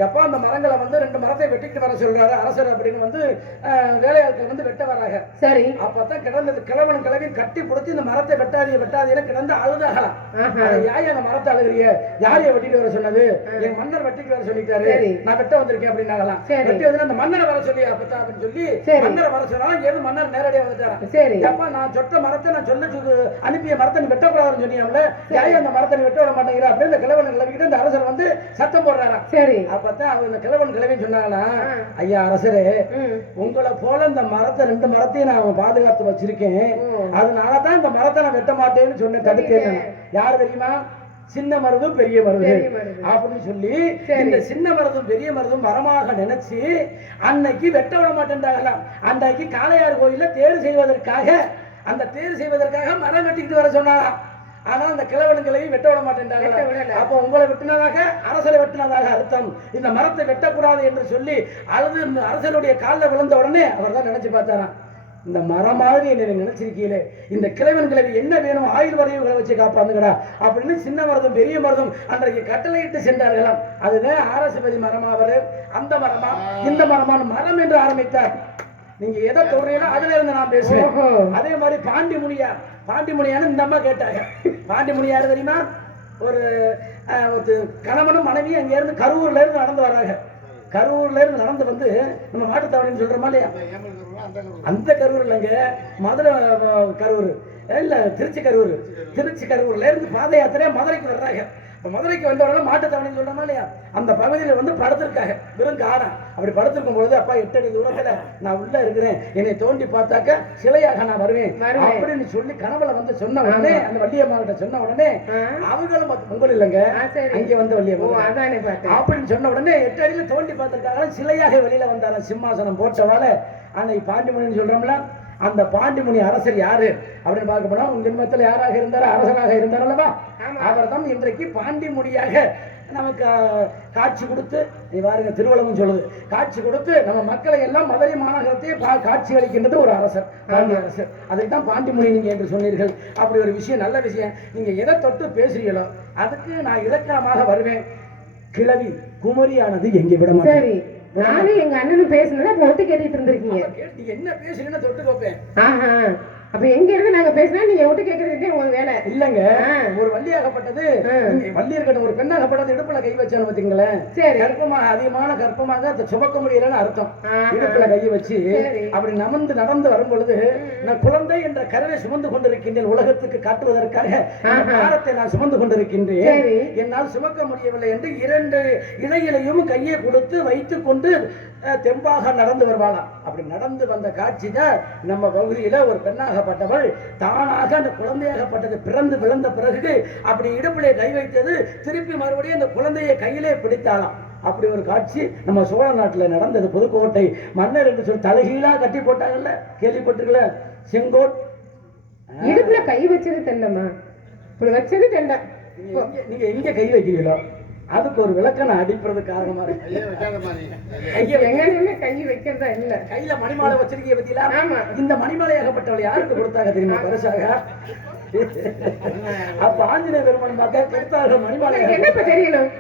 எப்ப அந்த மரங்களை வந்து 2 மரத்தை வெட்டிட்டு வர சொல்றாரு அரசர் அப்படின்னு வந்து வேலையாட்கள் வந்து வெட்ட வராங்க. சரி. அப்பதான் கிடந்தது கிழவன் கிளம்பி கட்டி பிடிச்சி இந்த மரத்தை வெட்டாதீங்க கிடந்து அழுதாகலாம். யார் அந்த மரத்தை அழுகிறிய, யாரைய வெட்டிட்டு வர சொன்னது? என் மன்னர் வெட்டிட்டு வர சொல்லிட்டாரு, நான் வெட்ட வந்திருக்கேன் அப்படின்னாங்களாம். வெட்டி வந்து அந்த மன்னரை வர சொல்லி அப்பதான் அப்படின்னு சொல்லி மன்னரை வர சொன்னாலும் ஏது மன்னர் நேரடியாக வந்துட்டாராம். நான் சொட்ட மரத்தை நான் சொல்ல அனுப்பிய மரத்தை நீ வெட்டக்கூடாதுன்னு சொன்னியாம்ல, யாரும் அந்த மரத்தை நீ வெட்ட விட மாட்டேங்கிற அப்படின்னு இந்த கிழவன் கிளவிக்கிட்டு இந்த அரசர் வந்து சத்தம் போடுறாராம். சரி. அப்பதான் அவங்க இந்த கிழவன் கிளவி சொன்னாங்களா, ஐயா அரசரே, உங்களை போல இந்த மரத்தை 2 மரத்தையும் நான் பாதுகாத்து வச்சிருக்கேன், அதனாலதான் இந்த மரத்தை நான் வெட்ட மாட்டேன்னு சொன்னேன், தடுத்தேன். யாரு தெரியுமா? சின்ன மருதும் பெரிய மருது அப்படின்னு சொல்லி இந்த சின்ன மருதும் பெரிய மருதும் மரமாக நினைச்சு அன்னைக்கு வெட்ட விட மாட்டேன்றாங்களாம். அன்னைக்கு காளையார் கோயில தேர் செய்வதற்காக மரம் வெட்டிக்கிட்டு வர சொன்னாலாம். ஆனா அந்த கிழவனுங்களை வெட்ட விட மாட்டேன்றாங்க. அப்போ உங்களை வெட்டினதாக அரசரை வெட்டினதாக அர்த்தம். இந்த மரத்தை வெட்டக்கூடாது என்று சொல்லி அழுது அரசனுடைய காலில் விழுந்த உடனே அவர் தான் நினைச்சு பார்த்தாராம், இந்த மரம் மாதிரி என்ன நினைச்சிருக்கீங்களே, இந்த கிழவன் கிழவி என்ன வேணும், ஆயுள் வரைவுகளை வச்சு காப்பாந்துங்கடா அப்படின்னு சின்ன மருதும் பெரிய மருதும் அன்றைக்கு கட்டளையிட்டு சென்றார்களாம். அதுதான் ஆரஸ்வதி மரமாவது. அந்த மரமா இந்த மரமான மரம் என்று ஆரம்பித்தார். நீங்க எதை சொல்றீங்களோ அதுல இருந்து நான் பேசுவேன். அதே மாதிரி பாண்டிமுனியான்னு இந்த அம்மா கேட்டாங்க. பாண்டிமுனியாரு தெரியுமா? ஒரு கணவனும் மனைவியும் அங்க இருந்து கரூர்ல இருந்து நடந்து வராங்க. கரூர்ல இருந்து நடந்து வந்து நம்ம மாட்டுத்தாவணின்னு சொல்றோமா இல்லையா, அந்த கரூர் இல்லைங்க, மதுரை கரூர் இல்ல, திருச்சி கரூர்ல இருந்து பாத யாத்திரையா மதுரைக்கு வர்றாங்க. மதுரைக்கு வந்த உடனே மாட்டுத்தாவணின்னு சொல்றோமா இல்லையா, அந்த பகுதியில் வந்து படுத்திருக்காங்க, வெறும் காடா. அப்படி படுத்திருக்கும் பொழுது அப்பா 8 அடி தூரத்துல நான் உள்ள இருக்கிறேன், என்னை தோண்டி பார்த்தாக்க சிலையாக நான் வருவேன் அப்படின்னு சொல்லி கனவுல வந்து சொன்ன உடனே அந்த வள்ளியம்மா கிட்ட சொன்ன உடனே அவங்களும் பொங்கல் இல்லைங்க அங்கே வந்து வள்ளியம்மா அப்படின்னு சொன்ன உடனே 8 அடியில தோண்டி பார்த்திருக்காங்க, சிலையாக வெளியில வந்தாங்க சிம்மாசனம் போட்டவால. அன்னைக்கு பாண்டிமுனின்னு சொல்றோம்ல, அந்த பாண்டிமுனி அரசர் யாரு அப்படின்னு பார்க்க போனா உங்க ஜென்மத்தில் யாராக இருந்தாரோ அரசராக இருந்தார் அல்லவா, அவர் தான் இன்றைக்கு பாண்டிமுனியாக நமக்கு காட்சி கொடுத்து, பாருங்க திருவள்ளுவம் சொல்லுது, காட்சி கொடுத்து நம்ம மக்களை எல்லாம் மதுரை மாநகரத்தையே காட்சி அளிக்கின்றது ஒரு அரசர், பாண்டிய அரசர். அதுக்கு தான் பாண்டிமுனி நீங்க என்று சொன்னீர்கள். அப்படி ஒரு விஷயம், நல்ல விஷயம். நீங்க எதை தொட்டு பேசுறீங்களோ அதுக்கு நான் இலக்கணமாக வருவேன். கிழவி குமரியானது எங்கே விட மாட்டேன். நானும் எங்க அண்ணனும் பேசுனதை ஒட்டு கேட்டுட்டு இருந்திருக்கீங்க. நீங்க என்ன பேசுறீங்கன்னு தொட்டு வைப்பேன். அப்ப எங்க இருந்து நாங்க பேசினா நீங்க ஒட்டு கேட்கறதுக்கே உங்களுக்கு வேலை இல்லங்க. ஒரு வள்ளியாகப்பட்டது வள்ளி இருக்கட்டும், ஒரு பெண்ணாகப்பட்டது இடுப்புல கை வச்சான்னு பாத்தீங்களேன், கற்பமாக அதிகமான கற்பமாக அதை சுமக்க முடியலன்னு அர்த்தம். இடுப்புல கை வச்சு அப்படி நமந்து நடந்து வரும் பொழுது நான் குழந்தை என்ற கருவை சுமந்து கொண்டிருக்கின்றேன், உலகத்துக்கு காட்டுவதற்காக பாரத்தை நான் சுமந்து கொண்டிருக்கின்றேன், என்னால் சுமக்க முடியவில்லை என்று 2 இலையிலையும் கையை கொடுத்து வைத்துக் கொண்டு தெம்பாக நடந்து வருவாளாம். அப்படி நடந்து வந்த காட்சி தான் நம்ம பகுதியில ஒரு பெண்ணாகப்பட்டவள் தானாக அந்த குழந்தையாகப்பட்டது பிறந்து விழுந்த பிறகு அப்படி இடுப்பிலே கை வைத்தது, திருப்பி மறுபடியும் அந்த குழந்தையை கையிலே பிடித்தாளாம். அப்படி ஒரு காட்சி நம்ம சோழ நாட்டில் நடந்தது. புதுக்கோட்டை மன்னர் என்று சொல்லி தலைகீழா கட்டி போட்டாங்கல்ல, கேள்விப்பட்டிருக்கல, செங்கோட். இடுப்புல கை வச்சது தென்னம்மா, இப்படி வச்சது தென்ன. நீங்க எங்க கை வைக்கிறீங்களோ அதுக்கு ஒரு விளக்கம் அடிப்பது காரணமா இருக்கு. கை வைக்கிறதா இல்ல, கையில மணிமாலை வச்சிருக்கீங்க பத்தியா? இந்த மணிமாலை ஆகப்பட்டவள் யாருக்கு கொடுத்தாங்க தெரியுமா பரிசாக? அப்ப ஆஞ்சநேய பெருமான் பார்க்க கொடுத்தார்கள் மணிமாலை. என்னப்ப தெரியணும்,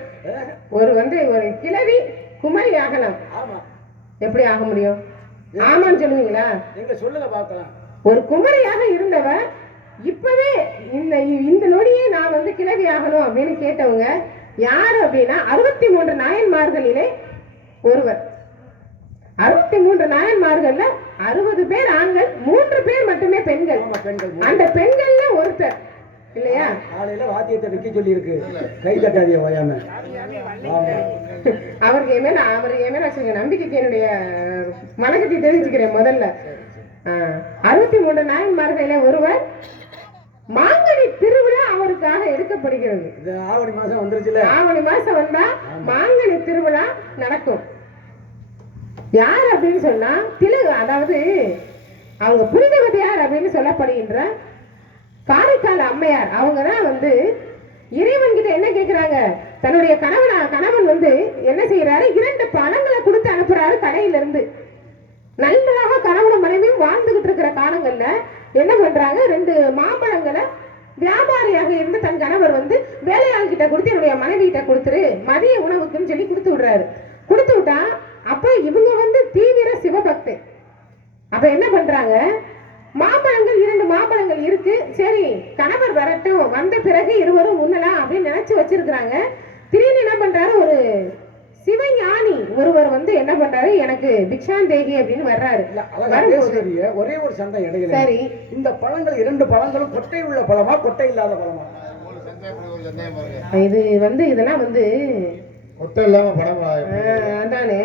ஒரு கிழவி குமரி ஆகலாம். ஆமா, எப்படி ஆக முடியும்? ஆமான்னு சொல்லுவீங்களா? நீங்க சொல்லுங்க பார்க்கலாம். ஒரு குமரியாக இருந்தவ இப்பவே இந்த நொடியே நான் கிழவி ஆகணும் அப்படின்னு கேட்டவங்க யாரு அப்படின்னா 63 நாயன்மார்களிலே ஒருவர். 63 நாயன்மார்கள்ல 60 பேர் ஆண்கள், 3 பேர் மட்டுமே பெண்கள். அந்த பெண்கள்ல ஒருத்தர் இல்லையா? காலையில வாத்தியத்தை வைக்க சொல்லி இருக்கு, கை தட்டாதிய வயாம. அவருக்கு என் மேல வச்சுங்க நம்பிக்கைக்கு என்னுடைய வணக்கத்தை தெரிவிச்சுக்கிறேன். முதல்ல 63 நாயன்மார்களிலே ஒருவர். மாங்கனி திருவிழா அவருக்காக எடுக்கப்படுகிறது. ஆவணி மாசம் வந்துருச்சுல, ஆவணி மாசம் வந்தா மாங்கனி திருவிழா நடக்கும். யார் அப்படின்னு சொன்னா அதாவது அவங்க புனிதவதியார் அப்படின்னு சொல்லப்படுகின்ற காரைக்கால் அம்மையார். அவங்கதான் வந்து இறைவன் கிட்ட என்ன கேட்கிறாங்க, தன்னுடைய கணவன் வந்து என்ன செய்யறாரு, 2 பழங்களை கொடுத்து அனுப்புறாரு கடையில இருந்து. நன்றாக கணவனும் மனைவியும் வாழ்ந்துகிட்டு இருக்கிற காலங்கள்ல என்ன பண்றாங்க, 2 மாம்பழங்களை வியாபாரியாக இருந்து தன் கணவர் வந்து வேலையாள் கிட்ட கொடுத்து என்னுடைய மனைவி கிட்ட கொடுத்துரு மதிய உணவுக்குன்னு சொல்லி கொடுத்து விடுறாரு. கொடுத்து விட்டா அப்ப இவங்க வந்து தீவிர சிவபக்தி. அப்ப என்ன பண்றாங்க, மாம்பழங்கள் 2 மாம்பழங்கள் இருக்கு, சரி கணவர் வரட்டும், வந்த பிறகு இருவரும் உண்ணலாம் அப்படின்னு நினைச்சு வச்சிருக்கிறாங்க. திடீர்னு என்ன பண்றாரு, ஒரு சிவஞானி ஒருவர் வந்து என்ன பண்றாரு, எனக்கு பிக்ஷாந்தேகி அப்படின்னு வர்றாரு. ஒரே ஒரு சண்டை இடையில, சரி இந்த பழங்கள் 2 பழங்களும் கொட்டை உள்ள பழமா கொட்டை இல்லாத பழமா? இது வந்து இதெல்லாம் வந்து கொட்டை இல்லாம பழம் அதானே.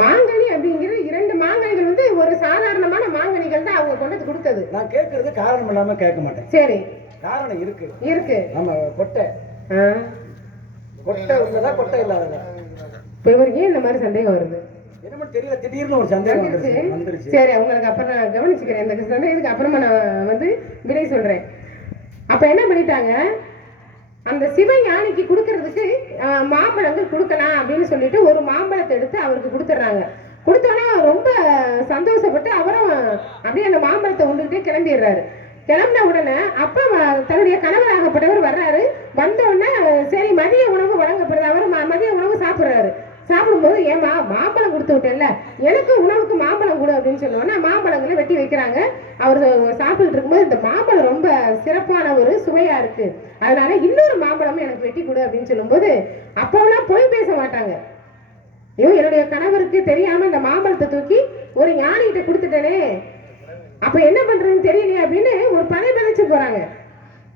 மாங்கனி அப்படிங்கிறது 2 மாங்கனிகள் வந்து ஒரு சாதாரணமான மாங்கனிகள் தான் அவங்க கொண்டு கொடுத்தது. நான் கேட்கறது காரணம் இல்லாம கேட்க மாட்டேன். சரி, காரணம் இருக்கு. நம்ம கொட்டை உள்ளதா கொட்டை இல்லாததா? இப்ப இவருக்கு ஏன் இந்த மாதிரி சந்தேகம் வருது என்னமோ தெரியல, திடீர்னு ஒரு சந்தேகம் வந்துருச்சு. சரி, உங்களுக்கு அப்புறம் நான் கவனிச்சுக்கிறேன். இந்த சந்தேகத்துக்கு அப்புறமா நான் வந்து விடை சொல்றேன். அப்ப என்ன பண்ணிட்டாங்க, அந்த சிவஞானிக்கு கொடுக்கறதுக்கு மாம்பழங்கள் கொடுக்கலாம் அப்படின்னு சொல்லிட்டு ஒரு மாம்பழத்தை எடுத்து அவருக்கு கொடுத்துட்றாங்க. கொடுத்தோன்னா ரொம்ப சந்தோஷப்பட்டு அவரும் அப்படியே அந்த மாம்பழத்தை உண்டுகிட்டே கிளம்பிடுறாரு. கிளம்பின உடனே அப்ப தன்னுடைய கணவராகப்பட்டவர் வர்றாரு. வந்த உடனே சரி மதிய உணவு வழங்கப்படுது. அவர் மதிய உணவு சாப்பிடுறாரு. சாப்பிடும்போது ஏமா மாம்பழம் கொடுத்து விட்டேன்ல, எனக்கு உணவுக்கு மாம்பழம் கொடு அப்படின்னு சொன்னோன்னா மாம்பழங்களை வெட்டி வைக்கிறாங்க. அவர் சாப்பிட்டுட்டு இருக்கும்போது இந்த மாம்பழம் ரொம்ப சிறப்பான ஒரு சுவையா இருக்கு, அதனால இன்னொரு மாம்பழமும் எனக்கு வெட்டி கொடு அப்படின்னு சொல்லும்போது அப்போலாம் போய் பேச மாட்டாங்க. என்னுடைய கணவருக்கு தெரியாம இந்த மாம்பழத்தை தூக்கி ஒரு ஞானிகிட்ட கொடுத்துட்டேனே, அப்ப என்ன பண்றதுன்னு தெரியலையே அப்படின்னு ஒரு பதைச்சு போறாங்க.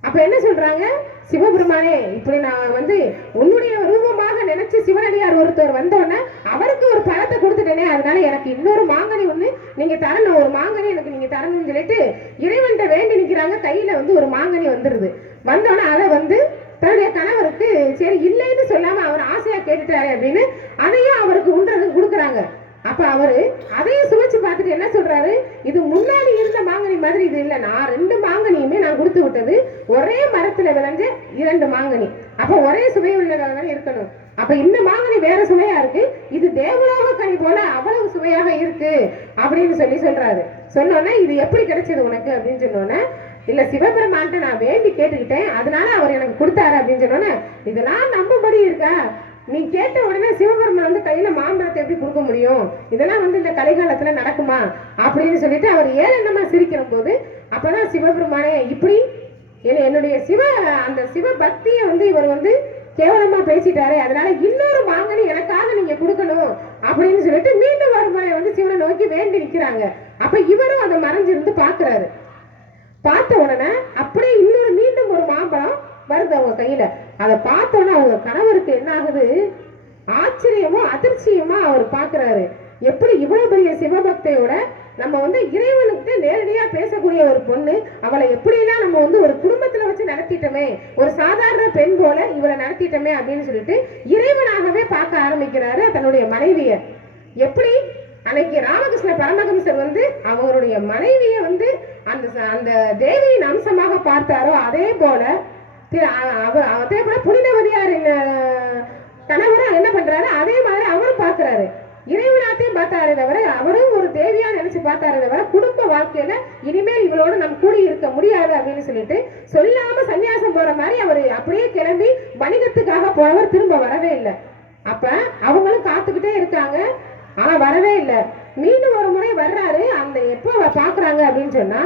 அப்ப என்ன சொல்றாங்க, சிவபெருமானே இப்படி நான் வந்து உன்னுடைய ரூபமாக நினைச்சு சிவனடியார் ஒருத்தர் வந்தோடனே அவருக்கு ஒரு பழத்தை கொடுத்துட்டேனே, அதனால எனக்கு இன்னொரு மாங்கனி ஒண்ணு நீங்க தரணும், ஒரு மாங்கனி எனக்கு நீங்க தரணும்னு சொல்லிட்டு இறைவன்கிட்ட வேண்டி நிக்கிறாங்க. கையில வந்து ஒரு மாங்கனி வந்துருது. வந்தோடனே அதை வந்து தன்னுடைய கணவருக்கு சரி இல்லைன்னு சொல்லாம அவர் ஆசையா கேட்டுட்டாரு அப்படின்னு அதையும் அவருக்கு உண்றதுக்கு கொடுக்குறாங்க. அப்ப அவரு அதையும் சுவைச்சு பார்த்துட்டு என்ன சொல்றாரு, இது முன்னாடி இருந்த மாங்கனி மாதிரி இது இல்ல, நான் 2 மாங்கனியுமே நான் கொடுத்து விட்டது ஒரே மரத்துல விளைஞ்ச 2 மாங்கனி, அப்ப ஒரே சுவை உள்ளதாக இருக்கணும். அப்ப இந்த மாங்கனி வேற சுவையா இருக்கு, இது தேவலோக கனி போல அவ்வளவு சுவையாக இருக்கு அப்படின்னு சொல்றாரு. சொன்னோன்னே இது எப்படி கிடைச்சது உனக்கு அப்படின்னு சொன்னோன்னே, இல்ல சிவபெருமான்ட்ட நான் வேண்டி கேட்டுக்கிட்டேன், அதனால அவர் எனக்கு கொடுத்தாரு அப்படின்னு சொன்னோன்னே, இதெல்லாம் நம்பபடி இருக்கா, நீ கேட்ட உடனே சிவபெருமான் வந்து கையில மாம்பழத்தை எப்படி கொடுக்க முடியும், இதெல்லாம் வந்து இந்த கலிகாலத்துல நடக்குமா அப்படின்னு சொல்லிட்டு அவர் ஏளனமா சிரிக்கிற போது அப்பதான் சிவபெருமானே இப்படி என்னுடைய அந்த சிவ பக்தியை வந்து இவர் வந்து கேவலமா பேசிட்டாரு, அதனால இன்னொரு மாங்கனி எனக்காக நீங்க கொடுக்கணும் அப்படின்னு சொல்லிட்டு மீண்டும் ஒரு முறை வந்து சிவனை நோக்கி வேண்டி நிக்கிறாங்க. அப்ப இவரும் அதை மறைஞ்சிருந்து பாக்குறாரு. பார்த்த உடனே அப்படியே மீண்டும் ஒரு மாம்பழம் வருது அவங்க கையில. அதை பார்த்தோன்னா அவங்க கணவருக்கு என்ன ஆகுது, ஆச்சரியமோ அதிர்ச்சியுமா அவர் பாக்குறாரு. எப்படி இவ்வளவு பெரிய சிவபக்தியோட நம்ம வந்து இறைவனுக்கு நேரடியா பேசக்கூடிய ஒரு பொண்ணு, அவளை எப்படிலாம் நம்ம வந்து ஒரு குடும்பத்துல வச்சு நடத்திட்டோமே, ஒரு சாதாரண பெண் போல இவளை நடத்திட்டோமே அப்படின்னு சொல்லிட்டு இறைவனாகவே பார்க்க ஆரம்பிக்கிறாரு தன்னுடைய மனைவிய. எப்படி அன்னைக்கு ராமகிருஷ்ண பரமஹம்சர் வந்து அவருடைய மனைவியை வந்து அந்த தேவியின் அம்சமாக பார்த்தாரோ அதே போல புனிதவதியார் கணவரும் என்ன பண்றாரு, அதே மாதிரி அவரும் பார்க்கிறாரு. இறைவனாத்தையும் பார்த்தாரு தவிர அவரும் ஒரு தேவியா நினைச்சு பார்த்தாரு தவிர குடும்ப வாழ்க்கையில இனிமேல் இவளோட நம்ம கூடி இருக்க முடியாது அப்படின்னு சொல்லிட்டு சொல்லாம சன்னியாசம் போற மாதிரி அவரு அப்படியே கிளம்பி வணிகத்துக்காக போனவர் திரும்ப வரவே இல்லை. அப்ப அவங்களும் காத்துக்கிட்டே இருக்காங்க, ஆனா வரவே இல்லை. மீண்டும் ஒரு முறை வர்றாரு. அந்த எப்ப பாக்குறாங்க அப்படின்னு சொன்னா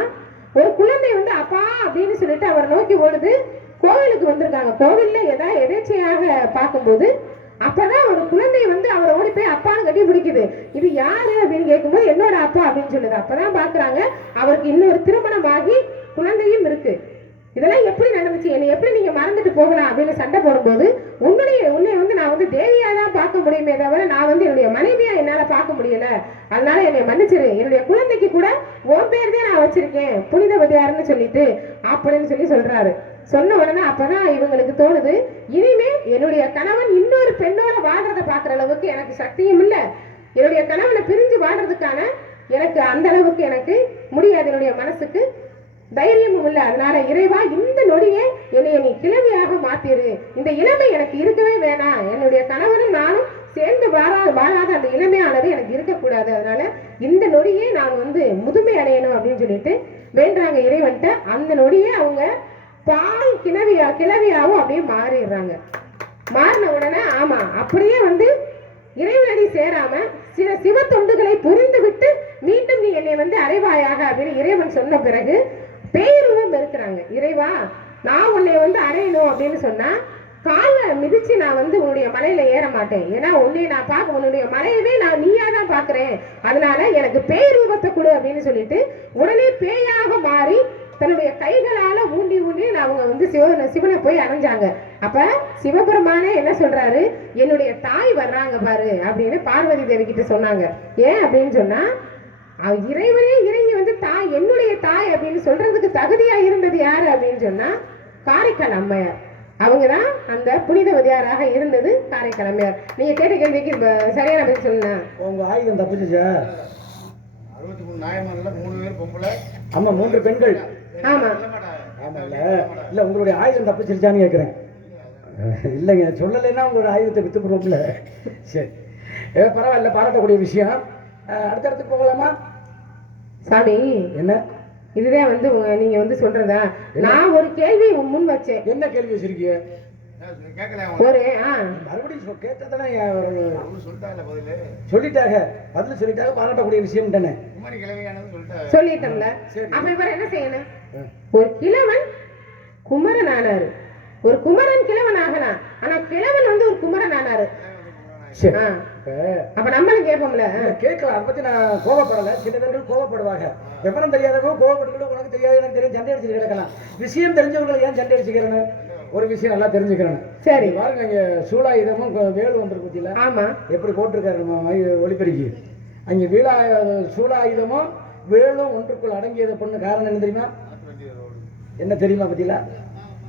ஒரு குழந்தை வந்து அப்பா அப்படின்னு சொல்லிட்டு அவர் நோக்கி ஓடுது. கோவிலுக்கு வந்திருக்காங்க. கோவில்ல ஏதாவது எதேச்சையாக பார்க்கும்போது அப்பதான் ஒரு குழந்தை வந்து அவரை ஓடி போய் அப்பான்னு கட்டி பிடிக்குது. இது யாரு அப்படின்னு கேட்கும்போது என்னோட அப்பா அப்படின்னு சொல்லுது. அப்பதான் பாக்குறாங்க அவருக்கு இன்னொரு திருமணம் ஆகி குழந்தையும் இருக்கு. இதெல்லாம் எப்படி நடந்துச்சு, என்னை எப்படி நீங்க மறந்துட்டு போகலாம் அப்படின்னு சண்டை போடும்போது உன்னை வந்து நான் வந்து தேவியா தான் பார்க்க முடியுமே தவிர நான் வந்து என்னுடைய மனைவியா என்னால பார்க்க முடியல, அதனால என்னை மன்னிச்சிரு, என்னுடைய குழந்தைக்கு கூட உன் பேர் தான் நான் வச்சிருக்கேன் புனிதவதியாருன்னு சொல்லிட்டு அப்படின்னு சொல்றாரு. சொன்ன உடனே அப்பதான் இவங்களுக்கு தோணுது, இனிமே என்னுடைய கணவன் இன்னொரு பெண்ணோட வாழ்றதை பாக்குற அளவுக்கு எனக்கு சக்தியும் இல்ல, என்னுடைய கணவனை பிரிஞ்சு வாழ்றதுக்கான எனக்கு அந்த அளவுக்கு எனக்கு முடியாது, என்னுடைய மனசுக்கு தைரியமும் இல்லை. அதனால இறைவா இந்த நொடியே என்னை நீ கிழவியாக மாத்திரு, இந்த இளமை எனக்கு இருக்கவே வேணாம், என்னுடைய கணவனும் நானும் சேர்ந்து வாழாத அந்த இளமையானது எனக்கு இருக்கக்கூடாது, அதனால இந்த நொடியே நான் வந்து முதுமை அடையணும் அப்படின்னு சொல்லிட்டு வேண்டாங்க இறைவன்ட்ட. அந்த நொடியே அவங்க பால் கிளவியாவும் அப்படியே மாறிடுறாங்க. மாறின உடனே ஆமா அப்படியே வந்து இறைவனடி சேராம சில சிவ தொண்டுகளை புரிந்து விட்டு மீண்டும் நீ என்னை வந்து அடைவாயாக அப்படின்னு இறைவன் சொன்ன பிறகு பேருவம் இருக்கிறாங்க. இறைவா நான் உன்னை வந்து அடையணும் அப்படின்னு சொன்னா காலை மிதிச்சு நான் வந்து உன்னுடைய மலையில ஏற மாட்டேன், ஏன்னா உன்னை நான் பார்க்க உன்னுடைய மலையவே நான் நீயா தான் பாக்குறேன், அதனால எனக்கு பேய் ரூபத்தை கொடு அப்படின்னு சொல்லிட்டு உடனே பேயாக மாறி தன்னுடைய கைகளால ஊண்டி அவங்க வந்து சிவனை போய் அடைஞ்சாங்க. அப்ப சிவபெருமானே என்ன சொல்றாரு, என்னுடைய தாய் வர்றாங்க பாரு அப்படின்னு பார்வதி தேவி கிட்ட சொன்னாங்க. ஏன் அப்படின்னு சொன்னா இறைவனே இறங்கி வந்து தாய் என்னுடைய தாய் அப்படின்னு சொல்றதுக்கு தகுதியா இருந்தது யாரு அப்படின்னு சொன்னா காரைக்கால் அம்மையார். அவங்கதான் அந்த புனிதவதியாராக இருந்தது காரைக்கால் அம்மையார். நீங்க கேட்ட கேள்விக்கு சரியான பதில் சொல்லுங்க. உங்க ஆயுதம் தப்பிச்சுச்சா? 63 நாயமார்ல 3 பேர் பொம்பளை, ஆமா 3 பெண்கள். ஆமா ஆமா இல்ல உங்களுடைய ஆயுதம் தப்பிச்சிருச்சான்னு கேக்குறேன். இல்லைங்க சொல்லலைன்னா உங்களோட ஆயுதத்தை வித்து போடுவோம்ல. சரி பரவாயில்ல, பாராட்டக்கூடிய விஷயம். அடுத்தடுத்து போகலாமா சாமி? என்ன இதுதான் வந்து நீங்க வந்து சொல்றதா? நான் ஒரு கேள்வி முன் வச்சேன். என்ன கேள்வி வச்சிருக்கீங்க? ஒரு மறுபடியும் கேட்டதானே சொல்லிட்டாங்க, பதில் சொல்லிட்டாங்க, பாராட்டக்கூடிய விஷயம் தானே சொல்லிட்டோம்ல. அப்ப இவர் என்ன செய்யணும்? ஒரு கிழவன் குமரன் ஆனாரு, ஒரு குமரன் கிழவன் ஆகலாம், ஆனா கிழவன் வந்து ஒரு குமரன் ஆனாரு. அப்ப நம்மளும் கேட்போம்ல. கேட்கலாம், அதை பத்தி நான் கோபப்படல. சில பேர்கள் கோபப்படுவாங்க, விவரம் தெரியாதவங்க கோபப்பட்டு உனக்கு தெரியாது எனக்கு தெரியும் சண்டை அடிச்சுட்டு கிடக்கலாம். விஷயம் தெரிஞ்சவங்களை ஏன் சண்டை அடிச்சுக்கிறேன்னு ஒரு விஷயம் நல்லா தெரிஞ்சுக்கிறேன். சரி பாருங்க, இங்க சூலாயுதமும் வேலு வந்துருக்கு பத்தியில. ஆமா எப்படி போட்டிருக்காரு ஒளிபெருக்கி. அங்க சூலாயுதமும் வேலும் ஒன்றுக்குள் அடங்கியதை பொண்ணு காரணம் என்ன தெரியுமா? என்ன தெரியுமா பத்தியில?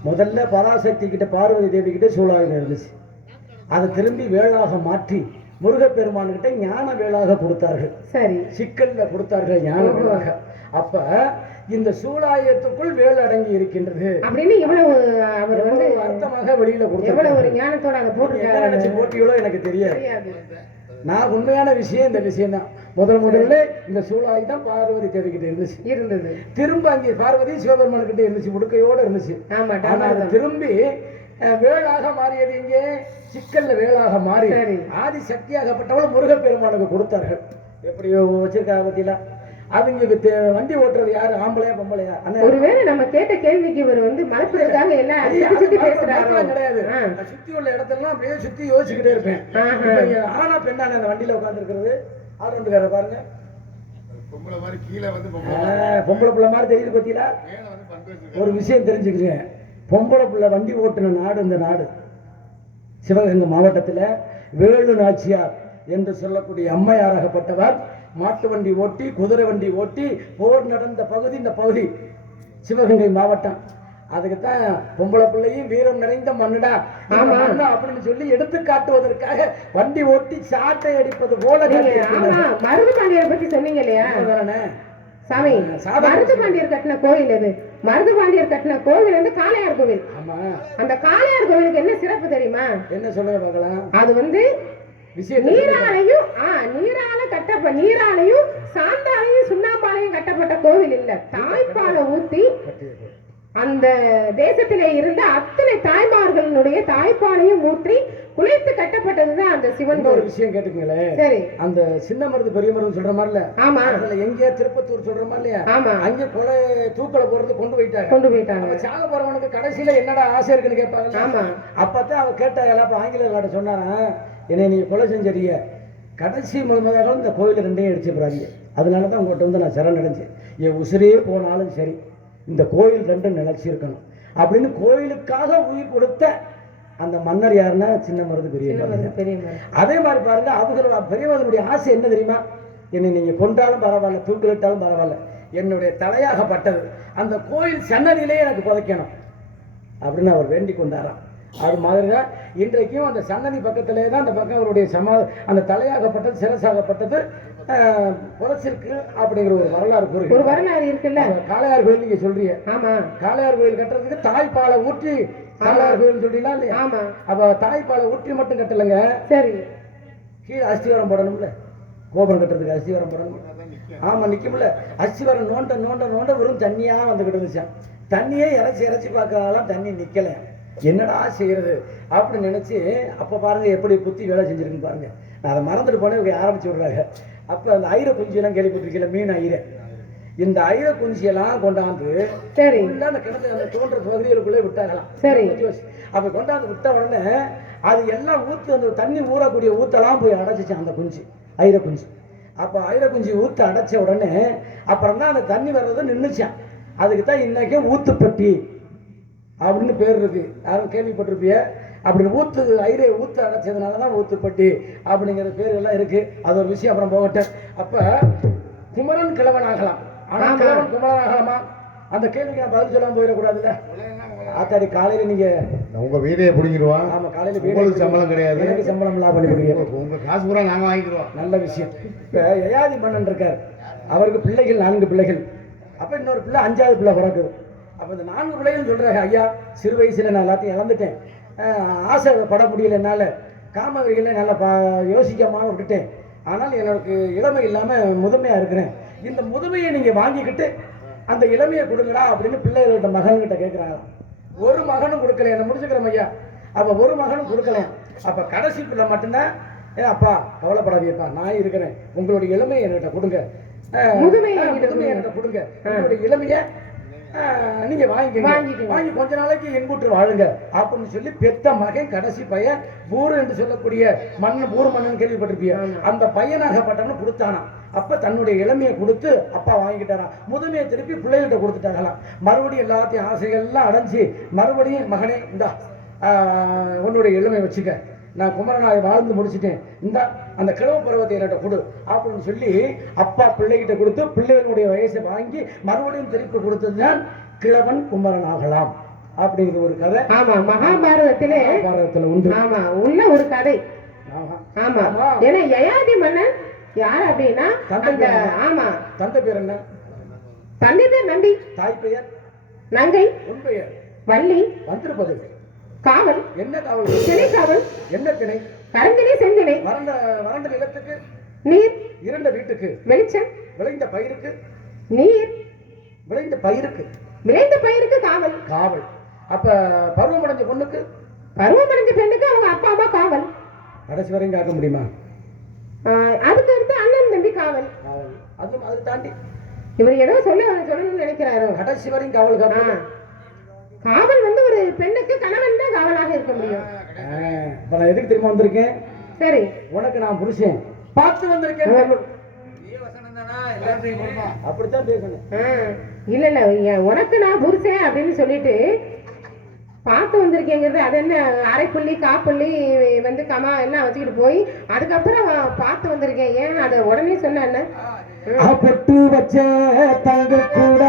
முதல்ல பராசக்தி கிட்ட பார்வதி தேவி கிட்ட சூலாயுதம் இருந்துச்சு, அதை திரும்பி வேளாக மாற்றி முருகப்பெருமான் கிட்ட ஞான வேளாக கொடுத்தார்கள். சரி சிக்கல்ல கொடுத்தார்கள் ஞான வேளாக. அப்ப இந்த சூலாயத்துக்குள் வேல் அடங்கி இருக்கின்றது அப்படின்னு இவ்வளவு அவர் வந்து அர்த்தமாக வெளியில கொடுத்தார். எவ்வளவு ஒரு ஞானத்தோட அதை போட்டு போட்டிகளோ எனக்கு தெரியாது. நான் உண்மையான விஷயம் இந்த விஷயம் தான். முதல்ல இந்த சூலாயுதம் பார்வதி தேவி கிட்ட இருந்தது. திரும்ப அங்கே பார்வதி சிவபெருமான் கிட்ட இருந்துச்சு, முடுக்கையோட இருந்துச்சு. திரும்பி வேளாக மாறியது இங்கே சிக்கல்ல வேளாக மாறி ஆதி சக்தியாகப்பட்டவள் முருகப்பெருமானுக்கு கொடுத்தார்கள். எப்படியோ வச்சிருக்காங்க பத்தியில. அது இங்க வண்டி ஓட்டுறது யாரு, ஆம்பளையா பொம்பளையா? ஒருவேளை நம்ம கேட்ட கேள்விக்கு இவர் வந்து மலைப்பதற்காக எல்லாம் கிடையாது. சுத்தி உள்ள இடத்தெல்லாம் அப்படியே சுத்தி யோசிச்சுக்கிட்டே இருப்பேன். ஆனா பெண்ணான அந்த வண்டியில உட்கார்ந்து இருக்கிறது ஆளுக்கார பாருங்க, பொம்பளை மாதிரி கீழே வந்து பொம்பளை பிள்ளை மாதிரி தெரியுது பத்தியில. ஒரு விஷயம் தெரிஞ்சுக்கிறேங்க, பொம்பளை பிள்ளை வண்டி ஓட்டுன நாடு இந்த நாடு சிவகங்கை மாவட்டத்தில் வேலு நாச்சியார் என்று சொல்லக்கூடிய அம்மையாராகப்பட்டவர் மாட்டு வண்டி ஓட்டி குதிரை வண்டி ஓட்டி போர் நடந்த பகுதி இந்த பகுதி சிவகங்கை மாவட்டம். அதுக்குத்தான் பொம்பளை பிள்ளையும் வீரம் நிறைந்த மண்ணுடா அப்படின்னு சொல்லி எடுத்து காட்டுவதற்காக வண்டி ஓட்டி சாட்டை அடிப்பது போல. மருதுபாண்டியரை பத்தி சொன்னீங்க இல்லையா சாமி? மருதுபாண்டியர் கட்டின கோயில் எது? மருதுபாண்டியர் கட்டின கோவில் வந்து காளையார் கோவில். அந்த காளையார் கோவிலுக்கு என்ன சிறப்பு தெரியுமா? என்ன சொல்லுங்க பார்க்கலாம். அது வந்து நீராலையும் சாந்தாலையும் சுண்ணாம்பாலையும் கட்டப்பட்ட கோவில் இல்ல, தாய்ப்பாலை ஊத்தி அந்த தேசத்திலே இருந்த அத்தனை தாய்மார்களுடைய தாய்ப்பாலையும் ஊற்றி குளித்து கட்டப்பட்டதுதான் அந்த சிவன் ஒரு விஷயம் கேட்டுக்கங்களேன். சரி, அந்த சின்ன மருது பெரிய மருது சொல்ற மாதிரில, ஆமா, அதுல எங்க திருப்பத்தூர் சொல்ற மாதிரி இல்லையா, ஆமா, அங்க கொலை தூக்கல போறது கொண்டு போயிட்டாங்க. சாக போறவனுக்கு கடைசியில என்னடா ஆசை இருக்குன்னு கேட்பாங்க. ஆமா, அப்பதான் அவ கேட்ட எல்லாப்ப ஆங்கிலேயர்கிட்ட சொன்னாரா, என்னை நீங்க கொலை செஞ்சறிய கடைசி முதல் இந்த கோயில ரெண்டையும் அடிச்சு போறாங்க. அதனாலதான் உங்கள்கிட்ட வந்து நான் சரண் அடைஞ்சேன். என் உசிரே போனாலும் சரி இந்த கோயில் ரெண்டும் நிலைச்சி இருக்கணும் அப்படின்னு கோயிலுக்காக உயிர் கொடுத்த அந்த மன்னர் யாருன்னா சின்ன மருது பெரிய மருது. அதே மாதிரி பாருங்க, அவங்களோட பெரியவர்களுடைய ஆசை என்ன தெரியுமா, என்னை நீங்க கொண்டாலும் பரவாயில்ல, தூக்கிலிட்டாலும் பரவாயில்ல, என்னுடைய தலையாகப்பட்டது அந்த கோயில் சன்னதியிலே எனக்கு புதைக்கணும் அப்படின்னு அவர் வேண்டி கொண்டாராம். அது மாதிரி தான் இன்றைக்கும் அந்த சன்னதி பக்கத்திலே தான் அந்த பக்கம் அவருடைய அந்த தலையாகப்பட்டது சிரசாகப்பட்டது புதைச்சிருக்கு அப்படிங்கிற ஒரு வரலாறு இருக்குல்ல. காளையார் கோயில் நீங்க சொல்றீங்க. ஆமா, காளையார் கோயில் கட்டுறதுக்கு தாய்ப்பாலை ஊற்றி காளையார் கோயில் சொல்றீங்களா இல்லையா? ஆமா. அப்ப தாய்ப்பாலை ஊற்றி மட்டும் கட்டலைங்க. சரி, கீழே அஸ்திவாரம் போடணும்ல, கோபுரம் கட்டுறதுக்கு அஸ்திவாரம் போடணும். ஆமா, நிக்கும்ல. அஸ்திவாரம் நோண்ட நோண்ட நோண்ட வெறும் தண்ணியா வந்துகிட்டு இருந்துச்சான். தண்ணியே இறைச்சி பார்க்கறதெல்லாம் தண்ணி நிக்கல. என்னடா செய்யறது அப்படின்னு நினைச்சு அப்ப பாருங்க எப்படி புத்தி வேலை செஞ்சிருக்குன்னு பாருங்க. நான் அதை மறந்துட்டு போனேன், ஆரம்பிச்சு விடுறாங்க. அப்ப அந்த ஐர குஞ்சியெல்லாம் கேள்விப்பட்டிருக்கல, மீன் ஐர. இந்த ஐர குஞ்சியெல்லாம் கொண்டாந்து அந்த கிணத்து அந்த தோன்ற பகுதிகளுக்குள்ளே விட்டாங்களாம். சரி, அப்ப கொண்டாந்து விட்ட உடனே அது எல்லாம் ஊத்து அந்த தண்ணி ஊறக்கூடிய ஊத்தெல்லாம் போய் அடைச்சிச்சு அந்த குஞ்சு, ஐர குஞ்சு. அப்ப ஐர குஞ்சு ஊத்து அடைச்ச உடனே அப்புறம் தான் அந்த தண்ணி வர்றது நின்றுச்சான். அதுக்கு தான் இன்னைக்கு ஊத்துப்பட்டி அப்படின்னு பேர் இருக்கு. யாரும் கேள்விப்பட்டிருப்பிய. அப்படி ஐரை ஊத்து அடைச்சதுனாலதான் ஊத்துப்பட்டி அப்படிங்கிற பேர் எல்லாம் இருக்கு. அது ஒரு விஷயம், அப்புறம் போகட்டும். அப்ப குமரன் கிழவன் ஆகலாம், ஆனா கிழவன் குமரன் ஆகலாமா? அந்த கேள்விக்கு நான் பதில் சொல்லாம போயிடக்கூடாதுல்ல. ஆத்தாடி காலையில நீங்க உங்க வீடையை பிடிங்கிடுவான். ஆமா, காலையில வீடு சம்பளம் கிடையாது, எனக்கு சம்பளம் எல்லாம் பண்ணிக்கிறீங்க. உங்க காசு பூரா நாங்க வாங்கிக்கிறோம். நல்ல விஷயம். இப்ப யயாதி மன்னன் இருக்கார், அவருக்கு பிள்ளைகள் 4 பிள்ளைகள். அப்ப இன்னொரு பிள்ளை 5வது பிள்ளை பிறக்குது. அப்ப இந்த 4 பிள்ளைகள் சொல்றாங்க, ஐயா சிறு வயசுல நான் எல்லாத்தையும் இழந்துட்டேன், ஆசைப்பட முடியல, என்னால காமவரிகளை நல்லா யோசிக்காம விட்டுட்டேன், ஆனால் எனக்கு இளமை இல்லாம முதுமையா இருக்கிறேன், இந்த முதுமையை நீங்க வாங்கிக்கிட்டு அந்த இளமையை கொடுங்கடா அப்படின்னு பிள்ளைகளோட மகன்கிட்ட கேட்கிறாங்க. ஒரு மகனும் கொடுக்கல, என்ன முடிச்சுக்கிறோம் ஐயா. அப்ப ஒரு மகனும் கொடுக்கல. அப்ப கடைசி பிள்ளை மட்டும்தான், அப்பா கவலைப்படாதீப்பா, நான் இருக்கிறேன், உங்களுடைய இளமையை என்கிட்ட கொடுங்க, முதுமையை என்கிட்ட கொடுங்க, உங்களுடைய இளமைய நீங்க வாங்கி கொஞ்ச நாளைக்கு இன்புற்று வாழுங்க அப்படின்னு சொல்லி பெத்த மகன் கடைசி பையன் பூரு என்று சொல்லக்கூடிய பூரு மன்னன் கேள்விப்பட்டிருப்பிய, அந்த பையனாகப்பட்டவனு கொடுத்தானா. அப்ப தன்னுடைய இளமையை கொடுத்து அப்பா வாங்கிட்டாராம். முதுமையை திருப்பி பிள்ளைகிட்ட கொடுத்துட்டாங்களாம். மறுபடியும் எல்லாத்தையும் ஆசைகள் எல்லாம் அடைஞ்சு மறுபடியும் மகனே இந்தா உன்னுடைய இளமை வச்சுக்க, நான் குமரனாய் வாழ்ந்து முடிச்சுட்டேன், இந்த அந்த கிழவ பருவத்தை என்கிட்ட கொடு அப்படின்னு சொல்லி அப்பா பிள்ளைகிட்ட கொடுத்து பிள்ளைகளுடைய வயசை வாங்கி மறுபடியும் திருப்பி கொடுத்ததுதான் கிழவன் குமரன் ஆகலாம் அப்படிங்கிற ஒரு கதை. ஆமா, மகாபாரதத்துல உண்டு. ஆமா, உள்ள ஒரு கதை. ஆமா, ஏன்னா யயாதி மன்னன் யார் அப்படின்னா, ஆமா, தந்தை பேர் என்ன? தந்தை பேர் நம்பி, தாய் பெயர் நங்கை, உன் பெயர் வள்ளி, வந்திருப்பது காவல், என்ன காவல்? திணை காவல், என்ன திணை? கருந்தினை செந்தினை, வறண்ட நிலத்துக்கு நீர், இருண்ட வீட்டுக்கு வெளிச்சம், விளைந்த பயிருக்கு நீர், விளைந்த பயிருக்கு காவல். காவல். அப்ப பருவமடைஞ்ச பொண்ணுக்கு, பருவமடைஞ்ச பெண்ணுக்கு அவங்க அப்பா அம்மா காவல். கடைசி வரையும் காக்க முடியுமா? அதுக்கு அடுத்து அண்ணன் தம்பி காவல். அது தாண்டி இவர் ஏதோ சொல்லணும்னு நினைக்கிறாரு. கடைசி வரையும் காவல் காக்கணும். காவல் வந்து ஒரு பெண்ணுக்கு கணவன் தான் காவலாக இருக்க முடியும். நான் எதுக்கு திரும்ப வந்திருக்கேன்? சரி, உனக்கு நான் புருஷன் பார்த்து வந்திருக்கேன். அப்படித்தான் பேசணும். இல்ல உனக்கு நான் புருஷன் அப்படின்னு சொல்லிட்டு பார்த்து வந்திருக்கேங்கிறது அது என்ன, அரைப்புள்ளி காப்புள்ளி வந்து கமா எல்லாம் வச்சுக்கிட்டு போய் அதுக்கப்புறம் பார்த்து வந்திருக்கேன், ஏன் அதை உடனே சொன்ன என்ன? பொட்டு வச்ச தங்க கூட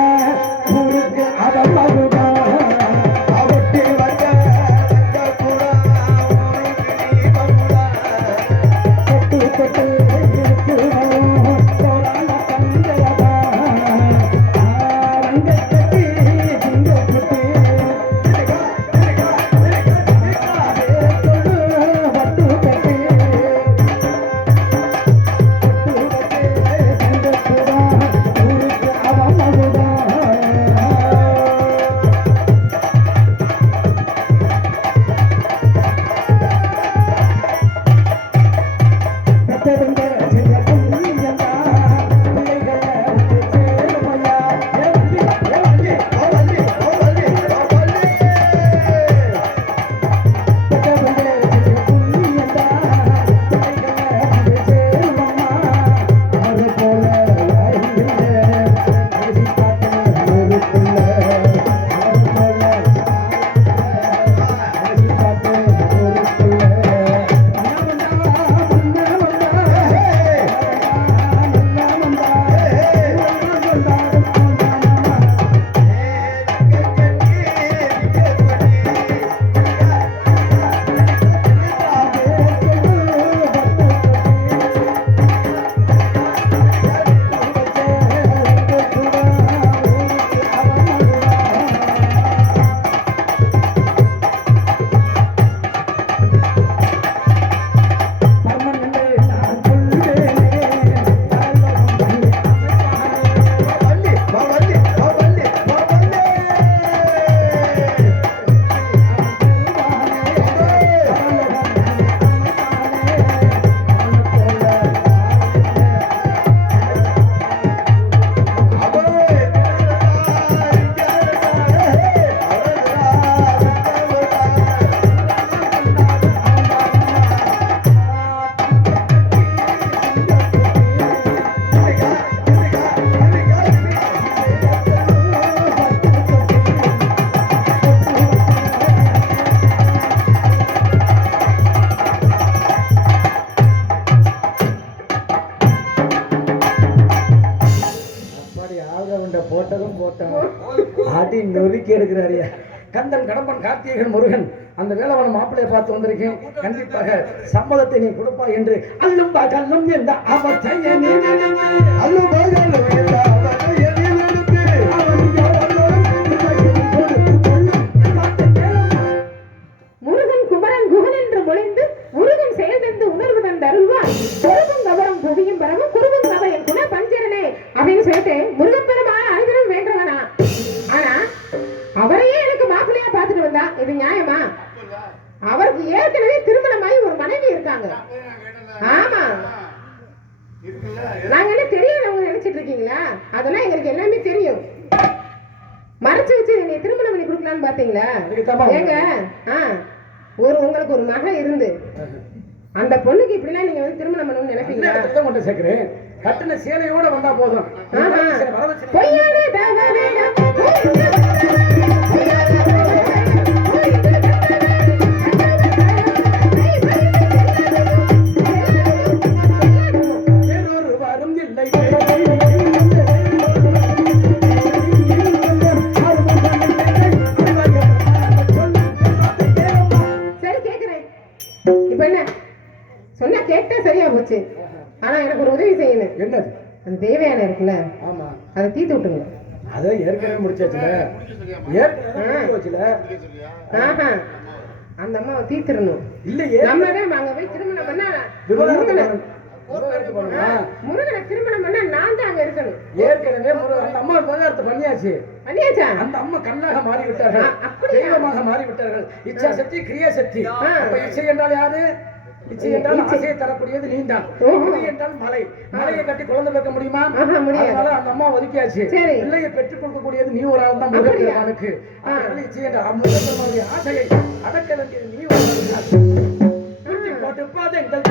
ஆட்டி நொறுக்கி எடுக்கிறாரியா. கந்தன், கடம்பன், கார்த்திகேயன், முருகன் அந்த வேலவன் மாப்பிள்ளையை பார்த்து வந்திருக்கேன். கண்டிப்பாக சம்மதத்தை நீ கொடுப்பா என்று அல்லும் கல்லும் என்ற முருகன் குமரன் குகன் என்று மொழிந்து முருகன் செயல்ந்து உணர்வு தந்த அருள்வான் பொருகும் கவரம் புவியும் பரவும் குருவும் கவையின் குண பஞ்சரனே அப்படின்னு சொல்லிட்டு முருகப்பெருமான அனைவரும் வேண்டுவனா. ஆனா அவரையே எனக்கு மாப்பிள்ளையா பார்த்துட்டு வந்தா இது நியாயமா? அவருக்கு ஏற்கனவே திருமணமாயி ஒரு மனைவி இருக்காங்க. ஆமா, நாங்க என்ன தெரியாதவங்க நினைச்சிட்டு இருக்கீங்களா? அதெல்லாம் எங்களுக்கு எல்லாமே தெரியும். மறைச்சு வச்சு என்னை திருமணம் பண்ணி கொடுக்கலான்னு பாத்தீங்களா? ஏங்க உங்களுக்கு ஒரு மகன் இருந்து அந்த பொண்ணுக்கு இப்படிலாம் நீங்க வந்து திருமணம் பண்ணணும்னு நினைப்பீங்களா? கொண்டு சேர்க்கிறேன். கட்டின சேலையோட வந்தா போதும். சொன்னா கேட்டா சரியா போச்சு. ஆனா எனக்கு ஒரு உதவி செய்யணும். என்னது? அந்த தேவையான இருக்குல்ல, ஆமா, அதை தீத்து விட்டுங்க. அதை ஏற்கனவே முடிச்சாச்சுல, அந்த அம்மாவை தீத்துறணும். இல்லையே, நம்ம தான் அங்க போய் திருமணம் பண்ணா முருகனை திருமணம் பண்ணா நான் தான் அங்க இருக்கணும். ஏற்கனவே அந்த அம்மா விவகாரத்தை பண்ணியாச்சு. பண்ணியாச்சா? அந்த அம்மா கல்லாக மாறி விட்டார்கள், தெய்வமாக மாறி விட்டார்கள். இச்சா சக்தி, கிரியா சக்தி. அப்ப இச்சை என்றால் யாரு? இச்சை என்றால் ஆசையை தரக்கூடியது நீந்தான். கிரி என்றால் மலை. மலையை கட்டி குழந்தை பெற்க முடியுமா? அதனால அந்த அம்மா ஒதுக்கியாச்சு. பிள்ளையை பெற்றுக் கொடுக்கக்கூடியது நீ ஒரு ஆள் தான். முருகனுக்கு இச்சை என்ற முருகனுடைய ஆசையை அடக்க வேண்டியது நீ ஒரு ஆள். போட்டு பாதங்கள்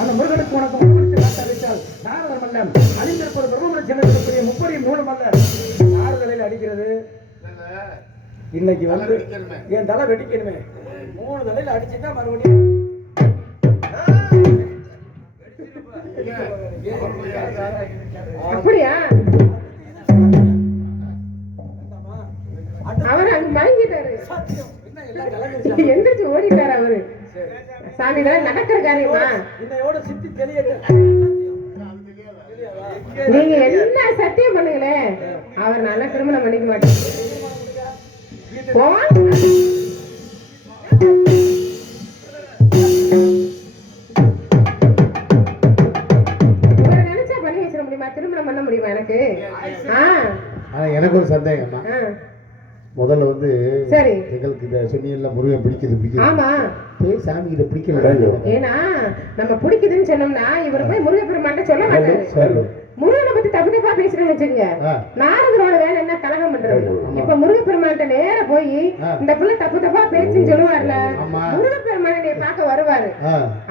அந்த முருகனுக்கு உனக்கு அணிந்திருப்பது பிரம்மபுரம் செல்லக்கூடிய முப்படி மூணு மல்ல ஆறு தலையில் அடிக்கிறது. இன்னைக்கு வந்து என் தலை வெடிக்கணுமே, 3 தலையில் அடிச்சுதான் மறுபடியும் அப்படியா? அவரு அங்க மயங்கிட்டாரு, எந்திரிச்சு ஓடிட்டாரு அவரு. சாமி நடக்கிற காரியமா? இன்னையோட சித்தி தெளிய நீங்க என்ன சத்தியம் பண்ணுங்களே, அவர் நல்லா திருமணம் பண்ணிக்க மாட்டார். நினைச்சா பண்ணி வச்சிட முடியுமா? திருமணம் பண்ண முடியுமா எனக்கு? எனக்கு ஒரு சந்தேகம்மா. முதல்ல வந்து சரி, எங்களுக்கு இந்த சொன்னியல்ல முருகன் பிடிக்குது. ஆமா, போய் சாமி கிட்ட பிடிக்கல. ஏன்னா நம்ம பிடிக்குதுன்னு சொன்னோம்னா இவர் போய் முருகப்பெருமான்ட்ட சொல்ல மாட்டாரு. முருகனை பத்தி தப்பு தப்பா பேசுறேன்னு வச்சுங்க, நாரதரோட வேலை என்ன கலகம் பண்றது. இப்ப முருகப்பெருமான்ட்ட நேர போய் இந்த பிள்ளை தப்பு தப்பா பேச்சுன்னு சொல்லுவார்ல, முருகப்பெருமான நீ பார்க்க வருவாரு.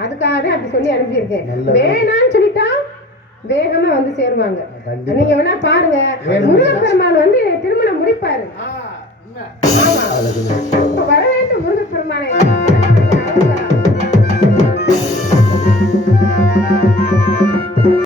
அதுக்காக தான் அப்படி சொல்லி அனுப்பியிருக்கேன். வேணான்னு சொல்லிட்டா வேகமா வந்து சேருவாங்க. நீங்க வேணா பாருங்க, முருகப்பெருமான் வந்து திருமணம் முடிப்பாரு. வர வேண்டும் முருகப்பெருமானை.